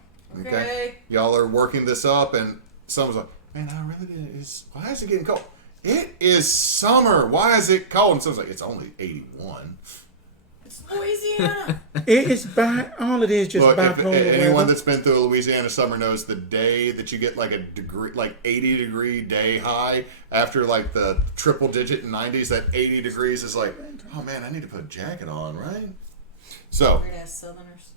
Okay. Y'all are working this up, and someone's like, "Man, I really did. Why is it getting cold? It is summer. Why is it cold?" And someone's like, "It's only 81." It's Louisiana. It is all it is just Look, if bipolar anyone weather. that's been through a Louisiana summer knows the day that you get like a degree, like 80-degree day high after like the triple digit in 90s, that 80 degrees is like, oh man, I need to put a jacket on, right? So, Weird ass Southerners.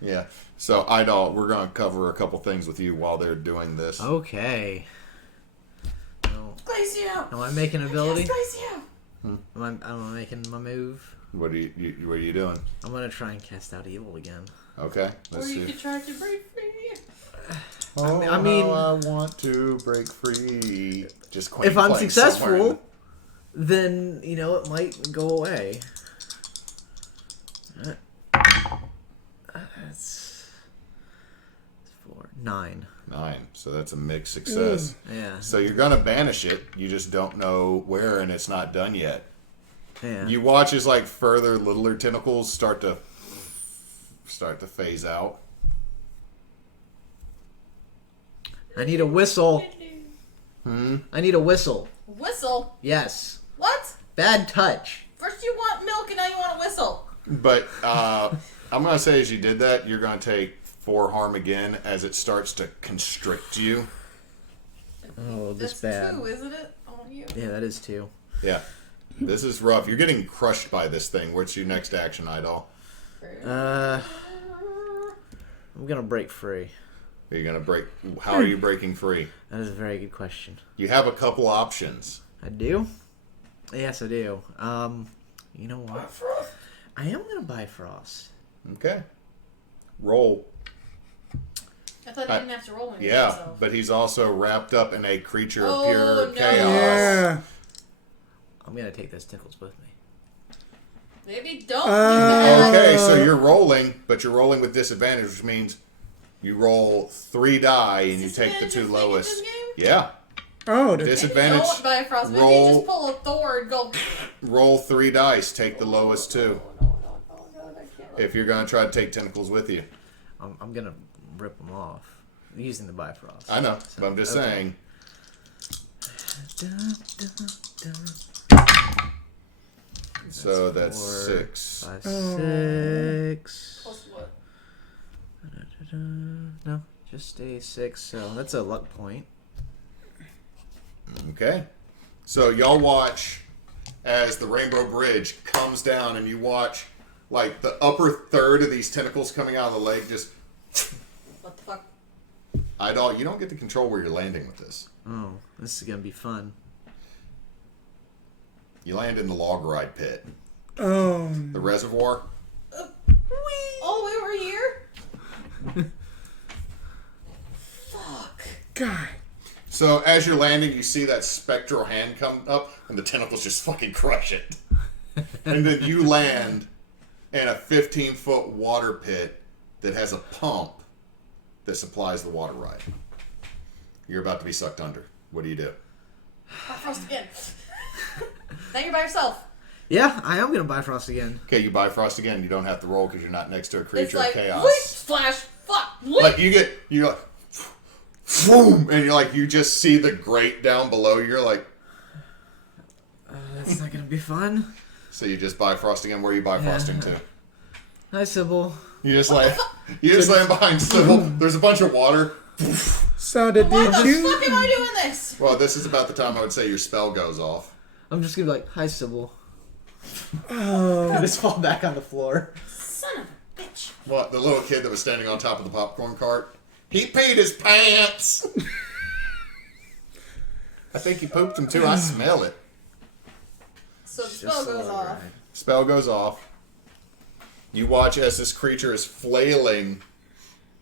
yeah. So, Idall, we're going to cover a couple things with you while they're doing this. Okay. No, Glacio. am I making an ability? Glacio. Am I making my move? What are you doing? I'm gonna try and cast out evil again. Okay, Or let's you see. could try to break free. Oh, I mean- how I want to break free. Just quaint If I'm playing somewhere in successful, then it might go away. That's 9. 9. So that's a mixed success. Yeah. So you're gonna banish it. You just don't know where, and it's not done yet. Yeah. You watch as like further littler tentacles start to phase out. I need a whistle. I need a whistle. Whistle? Yes. What? Bad touch. First you want milk and now you want a whistle. But I'm gonna say as you did that, you're gonna take 4 harm again as it starts to constrict you. Oh, this That's bad. 2, isn't it? On you. Yeah, that is 2. Yeah, this is rough. You're getting crushed by this thing. What's your next action, Idall? I'm gonna break free. Are you gonna break? How are you breaking free? That is a very good question. You have a couple options. I do? Yes, I do. You know what? I am gonna buy Frost. Okay, roll. I thought you didn't have to roll anything. Yeah, So. but he's also wrapped up in a creature of Oh, pure no. chaos. Yeah. I'm gonna take those tickles with me. Maybe don't. Okay, so you're rolling, but you're rolling with disadvantage, which means you roll 3 die and you take the 2 Disadvantage is making lowest. this game? Yeah, Oh, disadvantage. Don't buy a frost. Maybe Roll. just pull a Thor and go. Roll 3 dice, take the lowest 2. No, I can't. If you're gonna try to take tentacles with you, I'm gonna rip them off using the Bifrost. I know, but I'm just Okay. saying. So that's 4, 6. 5, Oh. 6. Plus what? No, just a 6. So that's a luck point. Okay, so y'all watch as the Rainbow Bridge comes down, and you watch like the upper third of these tentacles coming out of the lake just. What the fuck? Idall, you don't get to control where you're landing with this. Oh, this is gonna be fun. You land in the log ride pit. Oh. The reservoir. Oh, we were here? Fuck. God. So as you're landing, you see that spectral hand come up, and the tentacles just fucking crush it. And then you land in a 15-foot water pit that has a pump that supplies the water ride. You're about to be sucked under. What do you do? Buy frost again. Now you're by yourself. Yeah, I am gonna Bifrost again. Okay, you Bifrost again. You don't have to roll because you're not next to a It's creature like, of chaos. wait, splash, fuck, wait. Like you're like, boom, and you're like, you just see the grate down below. You're like, That's not gonna be fun. so you just Bifrost again. Where are you Bifrosting to? Hi, Sybil. You just land behind Sybil. There's a bunch of water. So did Why the you? fuck am I doing this? Well, this is about the time I would say your spell goes off. I'm just gonna be like, hi, Sybil. Oh. And just fall back on the floor. Son of a What, the little kid that was standing on top of the popcorn cart? He peed his pants! I think he pooped them too. I smell it. So the spell goes off. Spell goes off. You watch as this creature is flailing,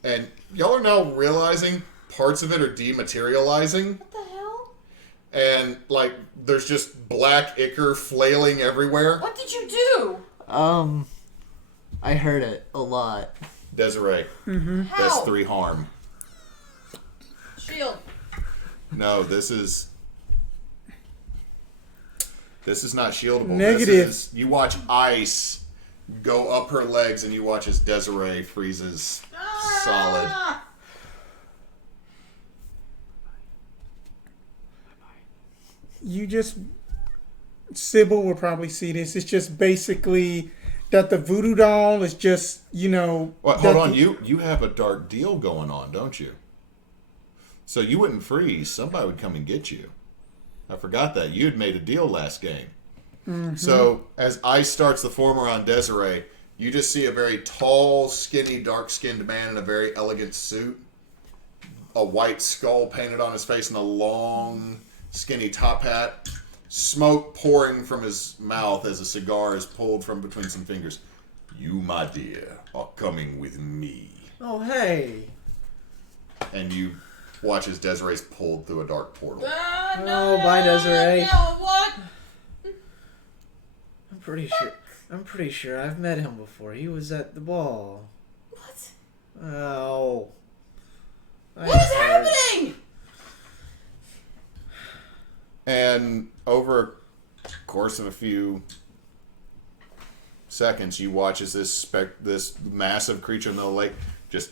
and y'all are now realizing parts of it are dematerializing. What the hell? And, like, there's just black ichor flailing everywhere. What did you do? I heard it a lot. Desiree. Mm-hmm. How? That's 3 harm. Shield. No, this is not shieldable. Negative. You watch ice go up her legs, and you watch as Desiree freezes solid. You just... Sybil will probably see this. It's just basically that the voodoo doll is just, Well, hold on. You have a dark deal going on, don't you? So you wouldn't freeze. Somebody would come and get you. I forgot that. You had made a deal last game. Mm-hmm. So as ice starts to form around Desiree, you just see a very tall, skinny, dark-skinned man in a very elegant suit. A white skull painted on his face and a long, skinny top hat. Smoke pouring from his mouth as a cigar is pulled from between some fingers. You, my dear, are coming with me. Oh, hey. And you watch as Desiree's pulled through a dark portal. Oh, bye, Desiree. No, what? I'm pretty sure I've met him before. He was at the ball. What? Oh. What is happening? And over a course of a few seconds, you watch as this massive creature in the lake just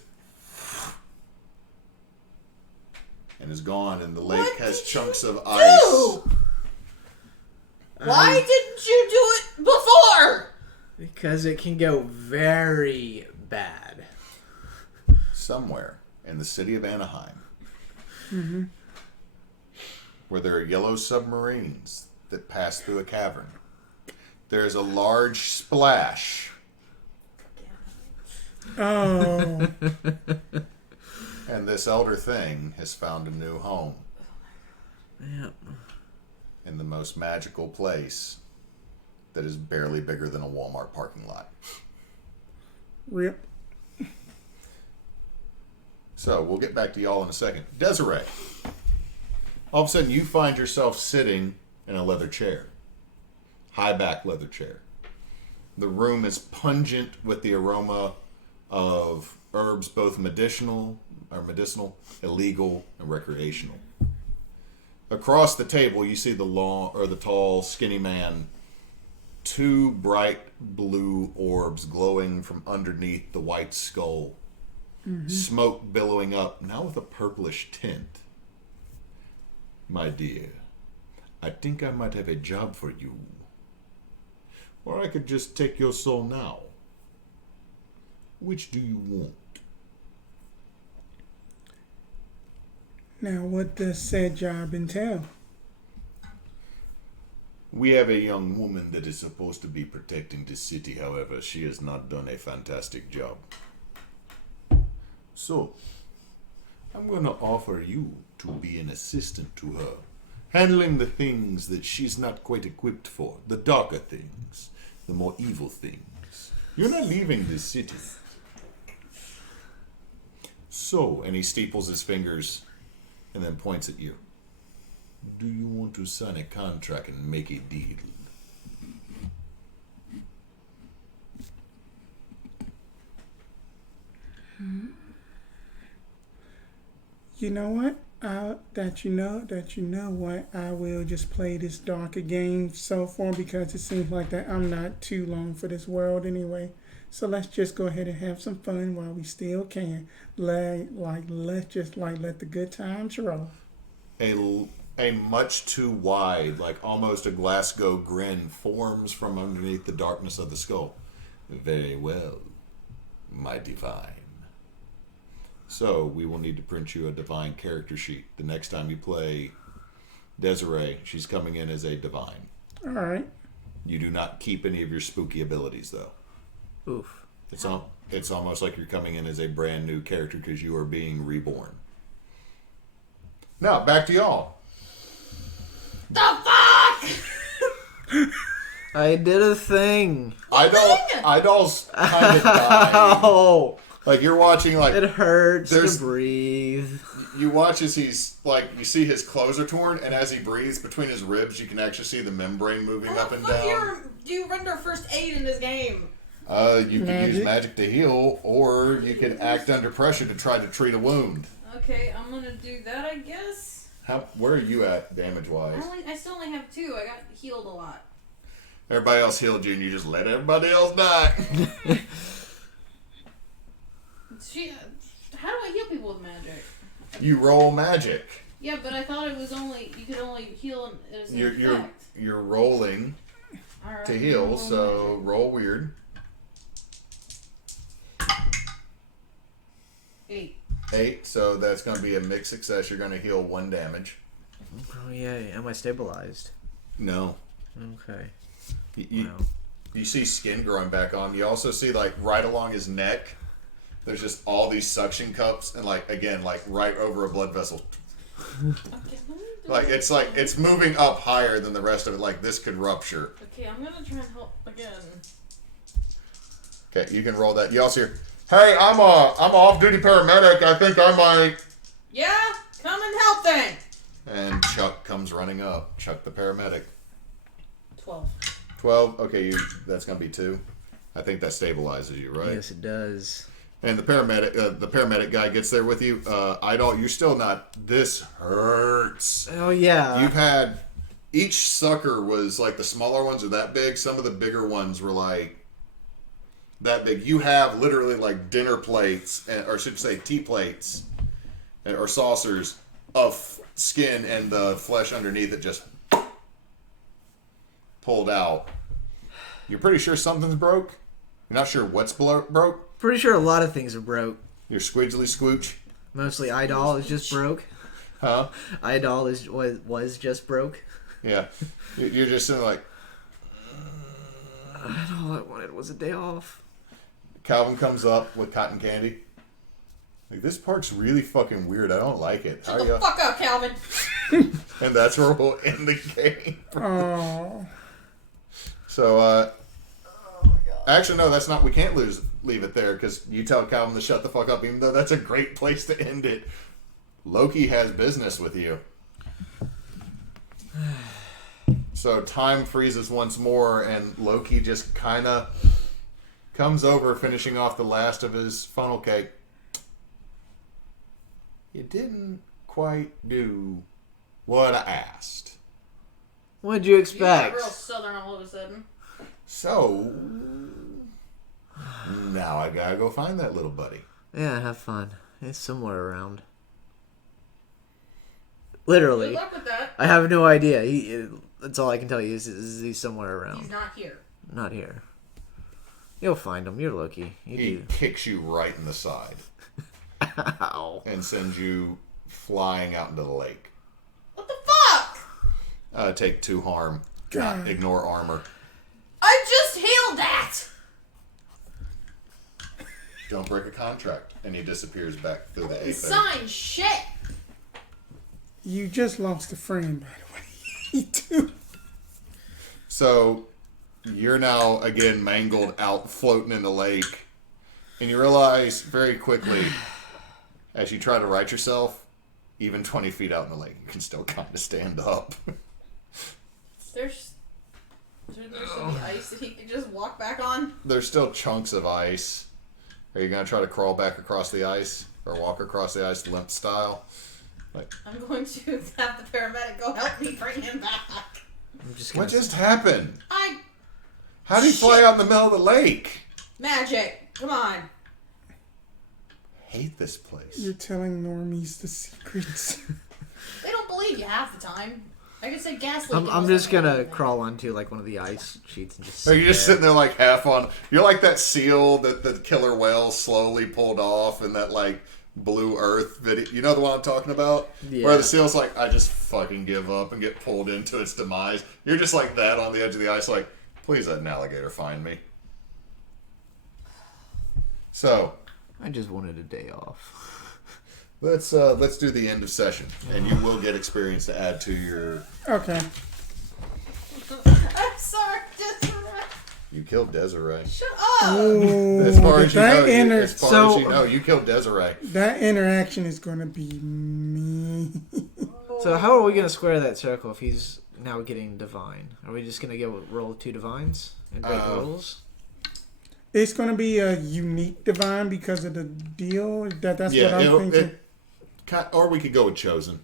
and is gone, and the lake has chunks of ice. Why didn't you do it before? Because it can go very bad. Somewhere in the city of Anaheim, Mm-hmm. where there are yellow submarines that pass through a cavern, there is a large splash. Oh. And this elder thing has found a new home. Yeah. In the most magical place that is barely bigger than a Walmart parking lot. Rip. So, we'll get back to y'all in a second. Desiree. All of a sudden, you find yourself sitting in a leather chair. High back leather chair. The room is pungent with the aroma of herbs, both medicinal, illegal, and recreational. Across the table, you see the tall, skinny man. 2 bright blue orbs glowing from underneath the white skull. Mm-hmm. Smoke billowing up, now with a purplish tint. My dear, I think I might have a job for you. Or I could just take your soul now. Which do you want? Now, what does said job entail? We have a young woman that is supposed to be protecting the city. However, she has not done a fantastic job. So, I'm going to offer you to be an assistant to her, handling the things that she's not quite equipped for, the darker things, the more evil things. You're not leaving this city. So, and he steeples his fingers and then points at you. Do you want to sign a contract and make a deal? You know what? You know what? I will just play this darker game so far because it seems like that I'm not too long for this world anyway. So let's just go ahead and have some fun while we still can. Let's just let the good times roll. A much too wide, like almost a Glasgow grin forms from underneath the darkness of the skull. Very well, my divine. So, we will need to print you a divine character sheet. The next time you play Desiree, she's coming in as a divine. All right. You do not keep any of your spooky abilities, though. Oof. It's it's almost like you're coming in as a brand new character because you are being reborn. Now, back to y'all. The fuck? I did a thing. Idall's kind of dying. Oh, Like, you're watching, like... it hurts to there's- breathe. You watch as he's, like, you see his clothes are torn, and as he breathes between his ribs, you can actually see the membrane moving up and down. Do you render first aid in this game? You can use magic to heal, or you can act under pressure to try to treat a wound. Okay, I'm gonna do that, I guess. Where are you at, damage-wise? I still only have 2. I got healed a lot. Everybody else healed you, and you just let everybody else die. How do I heal people with magic? You roll magic. Yeah, but I thought it was you could only heal as an effect. You're rolling Alright, to heal, roll so magic. roll weird. 8, so that's going to be a mixed success. You're going to heal 1 damage. Oh yay! Am I stabilized? No. Okay. You see skin growing back on. You also see, like, right along his neck, there's just all these suction cups, and, like, again, like, right over a blood vessel. Okay, let me do Like, this. it's moving up higher than the rest of it. Like, this could rupture. Okay, I'm gonna try and help again. Okay, you can roll that. You also hear, hey, I'm off-duty paramedic. I think I might... Yeah, come and help then. And Chuck comes running up. Chuck the paramedic. 12. 12. Okay, that's gonna be 2. I think that stabilizes you, right? Yes, it does. And the paramedic guy gets there with you. Idall, you're still not. This hurts. Oh yeah. You've had each sucker was like the smaller ones are that big. Some of the bigger ones were like that big. You have literally like dinner plates, or I should say tea plates, or saucers of skin and the flesh underneath it just pulled out. You're pretty sure something's broke? You're not sure what's broke? Pretty sure a lot of things are broke. Your squidgely squooch? Mostly Idall is just broke. Huh? Idall was just broke. Yeah. You're just sitting like... And all I wanted was a day off. Calvin comes up with cotton candy. Like, this part's really fucking weird. I don't like it. Shut the fuck up, Calvin. And that's where we'll end the game. Oh. So, actually, no, that's not. We can't leave it there because you tell Calvin to shut the fuck up, even though that's a great place to end it. Loki has business with you. So time freezes once more, and Loki just kind of comes over, finishing off the last of his funnel cake. You didn't quite do what I asked. What'd you You expect? got real southern all of a sudden. So, now I gotta go find that little buddy. Yeah, have fun. It's somewhere around. Good Literally. luck with that. I have no idea. That's all I can tell you is he's somewhere around. He's not here. Not here. You'll find him. You're lucky. You He do. kicks you right in the side Ow. and sends you flying out into the lake. What the fuck? Take 2 harm. Ignore armor. I just healed that. Don't break a contract. And he disappears back through the apron. Sign shit. You just lost a friend, by the way. Me too. So, you're now, again, mangled out, floating in the lake. And you realize very quickly, as you try to right yourself, even 20 feet out in the lake, you can still kind of stand up. There's some ice that he can just walk back on. There's still chunks of ice. Are you going to try to crawl back across the ice? Or walk across the ice limp style? I'm going to have the paramedic go help me bring him back. I'm just gonna What just happened? I How do you fly Shit. out in the middle of the lake? magic. Come on. Hate this place. You're telling normies the secrets. They don't believe you half the time. I could say gaslight. I'm just gonna crawl onto like one of the ice sheets and just. Are you just sit sitting there like half on? You're like that seal that the killer whale slowly pulled off in that like Blue Earth video. You know the one I'm talking about? Yeah. Where the seal's like, I just fucking give up and get pulled into its demise. You're just like that on the edge of the ice, like, please let an alligator find me. So I just wanted a day off. let's do the end of session, and you will get experience to add to your. Okay. I'm sorry, Desiree. You killed Desiree. Shut up. Ooh, As far as you know, that you killed Desiree. that interaction is going to be me. So how are we gonna square that circle if he's now getting divine? Are we just gonna go roll 2 divines and break the rules? It's going to be a unique divine because of the deal. That's what I'm thinking. Or we could go with chosen.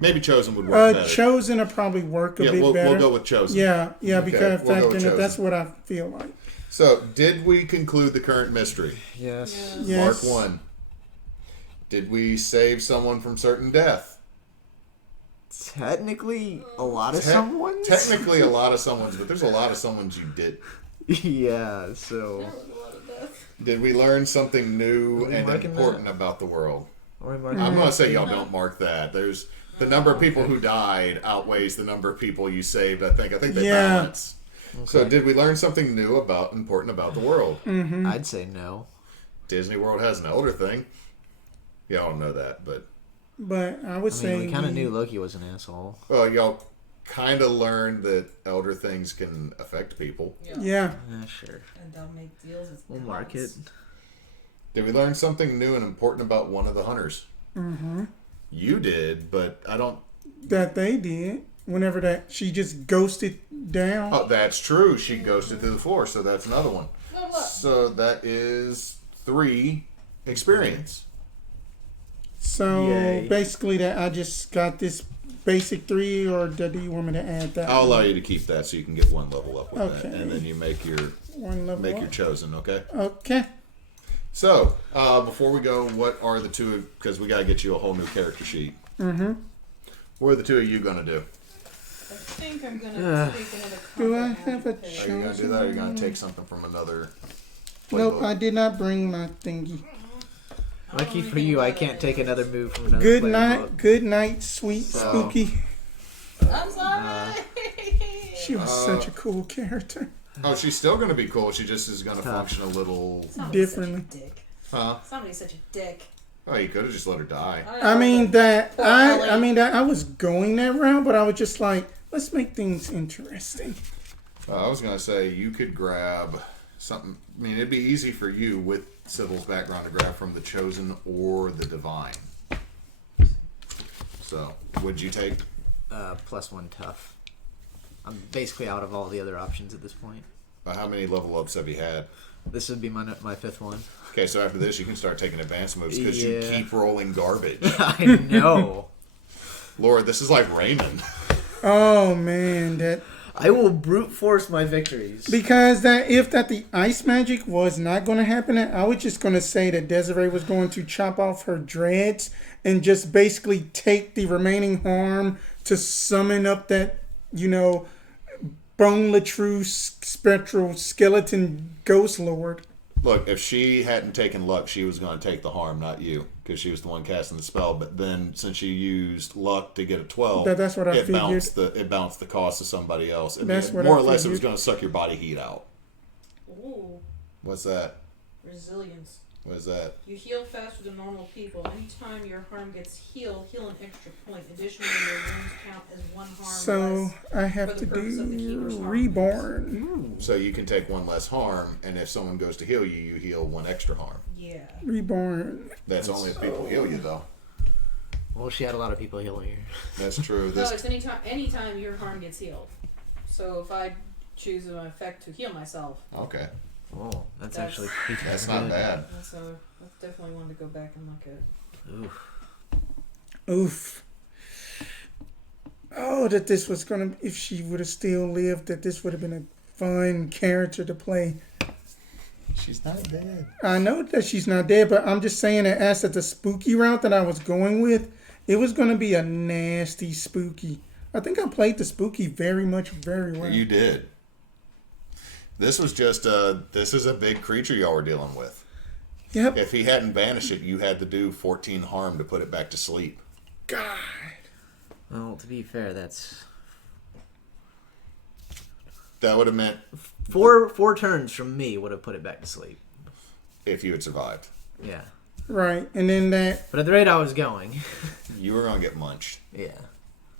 Maybe chosen would work better. Chosen will probably work a bit better. We'll go with chosen. Yeah, Okay, because we'll go with chosen. that's what I feel like. So, did we conclude the current mystery? Yes. Yes. Mark 1. Did we save someone from certain death? Technically, a lot of someone's. Technically, a lot of someone's, but there's a lot of someone's you did. Yeah. So. That was a lot of death. Did we learn something new Are we and marking important about the world? Or am I I'm going to say y'all don't mark that. There's the number of people who died outweighs the number of people you saved. I think they balance. Okay. So, did we learn something new important about the world? Mm-hmm. I'd say no. Disney World has an elder thing. Y'all know that, but But I would say we kind of knew Loki was an asshole. well, y'all kind of learned that elder things can affect people. Yeah. Yeah. Yeah, sure. And they'll make deals with We'll mark it. gods. Did we learn something new and important about one of the hunters? Mm-hmm. You did, but I don't. That they did. Whenever that she just ghosted down. Oh, that's true. She ghosted through the floor, so that's another one. Look, look. So that is 3 experience. So Yay. basically, that I just got this basic 3, or do you want me to add that? I'll allow you to keep that so you can get 1 level up with that, Okay. and then you make your One level your up. chosen. Okay. Okay. So before we go, what are the two? Because we got to get you a whole new character sheet. Mm-hmm. What are the two of you gonna do? I think I'm gonna take another Do I combat have a magic page. Are you gonna do that? Or are you gonna take something from another? Nope, playbook? I did not bring my thingy. I don't Lucky know for anything you, I about can't it. take another move from another Good playbook. night, good night, sweet So- spooky. I'm sorry. She was such a cool character. Oh, she's still gonna be cool. She just is gonna Tough. function a little. Somebody's Differently. Such a dick. Huh? Somebody's such a dick. Oh, you could have just let her die. I mean that Poor Ellie. I was going that route, but I was just like, let's make things interesting. I was gonna say you could grab something. I mean, it'd be easy for you with Sybil's background to grab from the chosen or the divine. So, would you take? +1 tough. I'm basically out of all the other options at this point. How many level ups have you had? This would be my 5th one. Okay, so after this, you can start taking advanced moves because you Yeah. keep rolling garbage. I know. Lord, this is like Raymond. Oh man, that I will brute force my victories. because that if the ice magic was not going to happen, I was just going to say that Desiree was going to chop off her dreads and just basically take the remaining harm to summon up that Bone Latrue spectral skeleton ghost lord. Look, if she hadn't taken luck, she was going to take the harm, not you, because she was the one casting the spell. But then, since she used luck to get a 12, That's what I it figured. bounced the cost to somebody else. That's what more I or less, it was figured. going to suck your body heat out. Ooh, What's that? resilience. What is that? You heal faster than normal people. Anytime your harm gets healed, heal an extra point. Additionally, your wounds count as 1 harm So less. I have for to the purpose of the do keeper's harm. reborn. So you can take 1 less harm, and if someone goes to heal you, you heal 1 extra harm. Yeah. Reborn. That's only if people heal you, though. Well, she had a lot of people healing her. That's true. No, This it's anytime your harm gets healed. So if I choose an effect to heal myself, okay. Oh, that's That's- actually pretty That's good. not bad. that's definitely one to go back and look at. Oof. Oof. Oh, that this was gonna. If she would have still lived, that this would have been a fun character to play. She's not dead. I know that she's not dead, but I'm just saying that as the spooky route that I was going with, it was going to be a nasty spooky. I think I played the spooky very well. You did. This was just this is a big creature y'all were dealing with. Yep. If he hadn't banished it, you had to do 14 harm to put it back to sleep. God. Well, to be fair, that's That would have meant four turns from me would have put it back to sleep. if you had survived. Yeah. Right, and then that. But at the rate I was going. You were going to get munched. Yeah.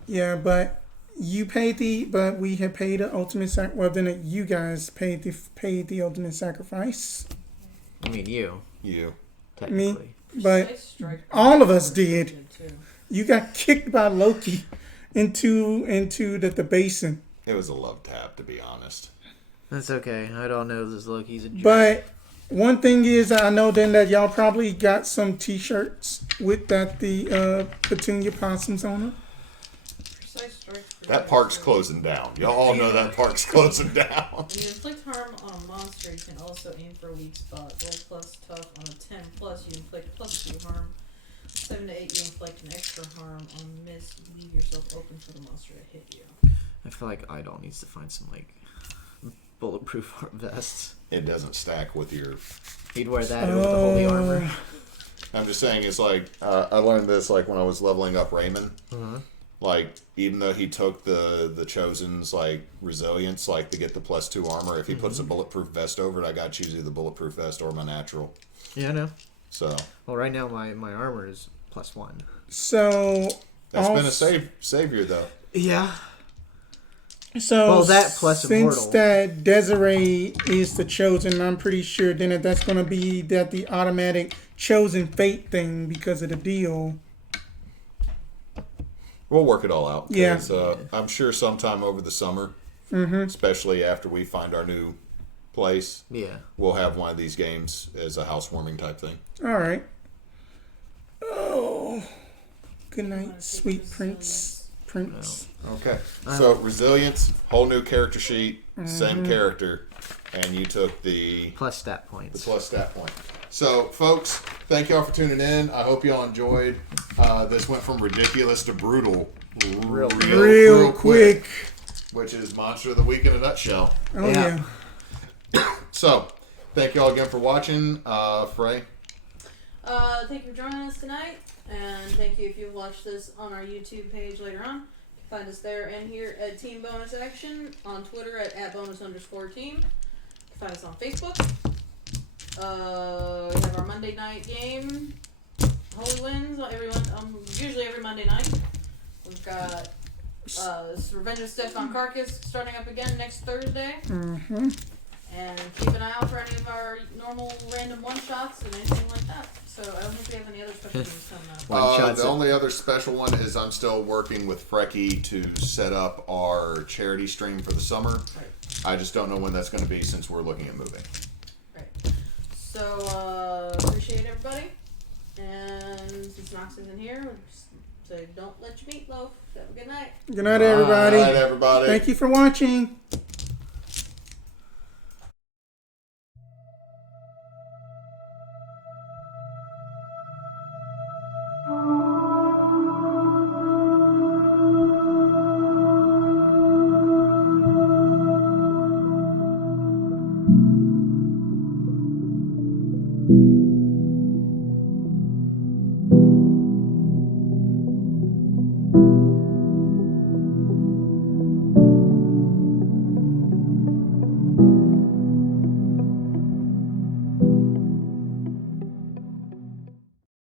Yeah, but you paid but we had paid the ultimate well, then you guys paid the ultimate sacrifice. I mean, you. You. Technically. But all of us did. You got kicked by Loki into the basin. It was a love tap, to be honest. That's okay. I don't know this Loki's a jerk. But one thing is, I know then that y'all probably got some T-shirts with the Petunia possums on them. That park's closing down. Y'all all know that park's closing down. When you inflict harm on a monster, you can also aim for a weak spot. Roll plus tough on a 10 plus, you inflict plus 2 harm. 7 to 8, you inflict an extra harm. On miss, you leave yourself open for the monster to hit you. I feel like Idall needs to find some, like, bulletproof vests. It doesn't stack with your... He'd wear that over the holy armor. I'm just saying, it's like, I learned this, like, when I was leveling up Raymond. Uh-huh. Like, even though he took the Chosen's, like, resilience, like, to get the plus 2 armor, if he puts a bulletproof vest over it, I got to choose either the bulletproof vest or my natural. Yeah, I know. So. Well, right now my armor is plus 1. So. That's been a savior, though. Yeah. So, well, that plus since immortal. That Desiree is the Chosen, I'm pretty sure then that's going to be the automatic Chosen fate thing because of the deal. We'll work it all out. Yeah. I'm sure sometime over the summer, especially after we find our new place, we'll have one of these games as a housewarming type thing. All right. Oh, good night, sweet prince. Okay. So resilience, whole new character sheet, same character, and you took the plus stat points. The plus stat point. So, folks, thank y'all for tuning in. I hope y'all enjoyed. This went from ridiculous to brutal real quick. Which is Monster of the Week in a nutshell. Oh, yeah. So, thank y'all again for watching. Frey? Thank you for joining us tonight. And thank you if you've watched this on our YouTube page later on. You can find us there and here at Team Bonus Action. On Twitter at @bonus_team. You can find us on Facebook. We have our Monday night game. Holy Wins usually every Monday night. We've got Revenge of Stefan Carcass starting up again next Thursday. And keep an eye out for any of our normal random one-shots and anything like that. So I don't think we have any other special things coming up. The only other special one is I'm still working with Frecky to set up our charity stream for the summer. Right. I just don't know when that's going to be since we're looking at moving. Right. So, appreciate everybody. And since Knox isn't here, so don't let your meatloaf. Have a good night. Good night, everybody. Good night, everybody. Thank you for watching.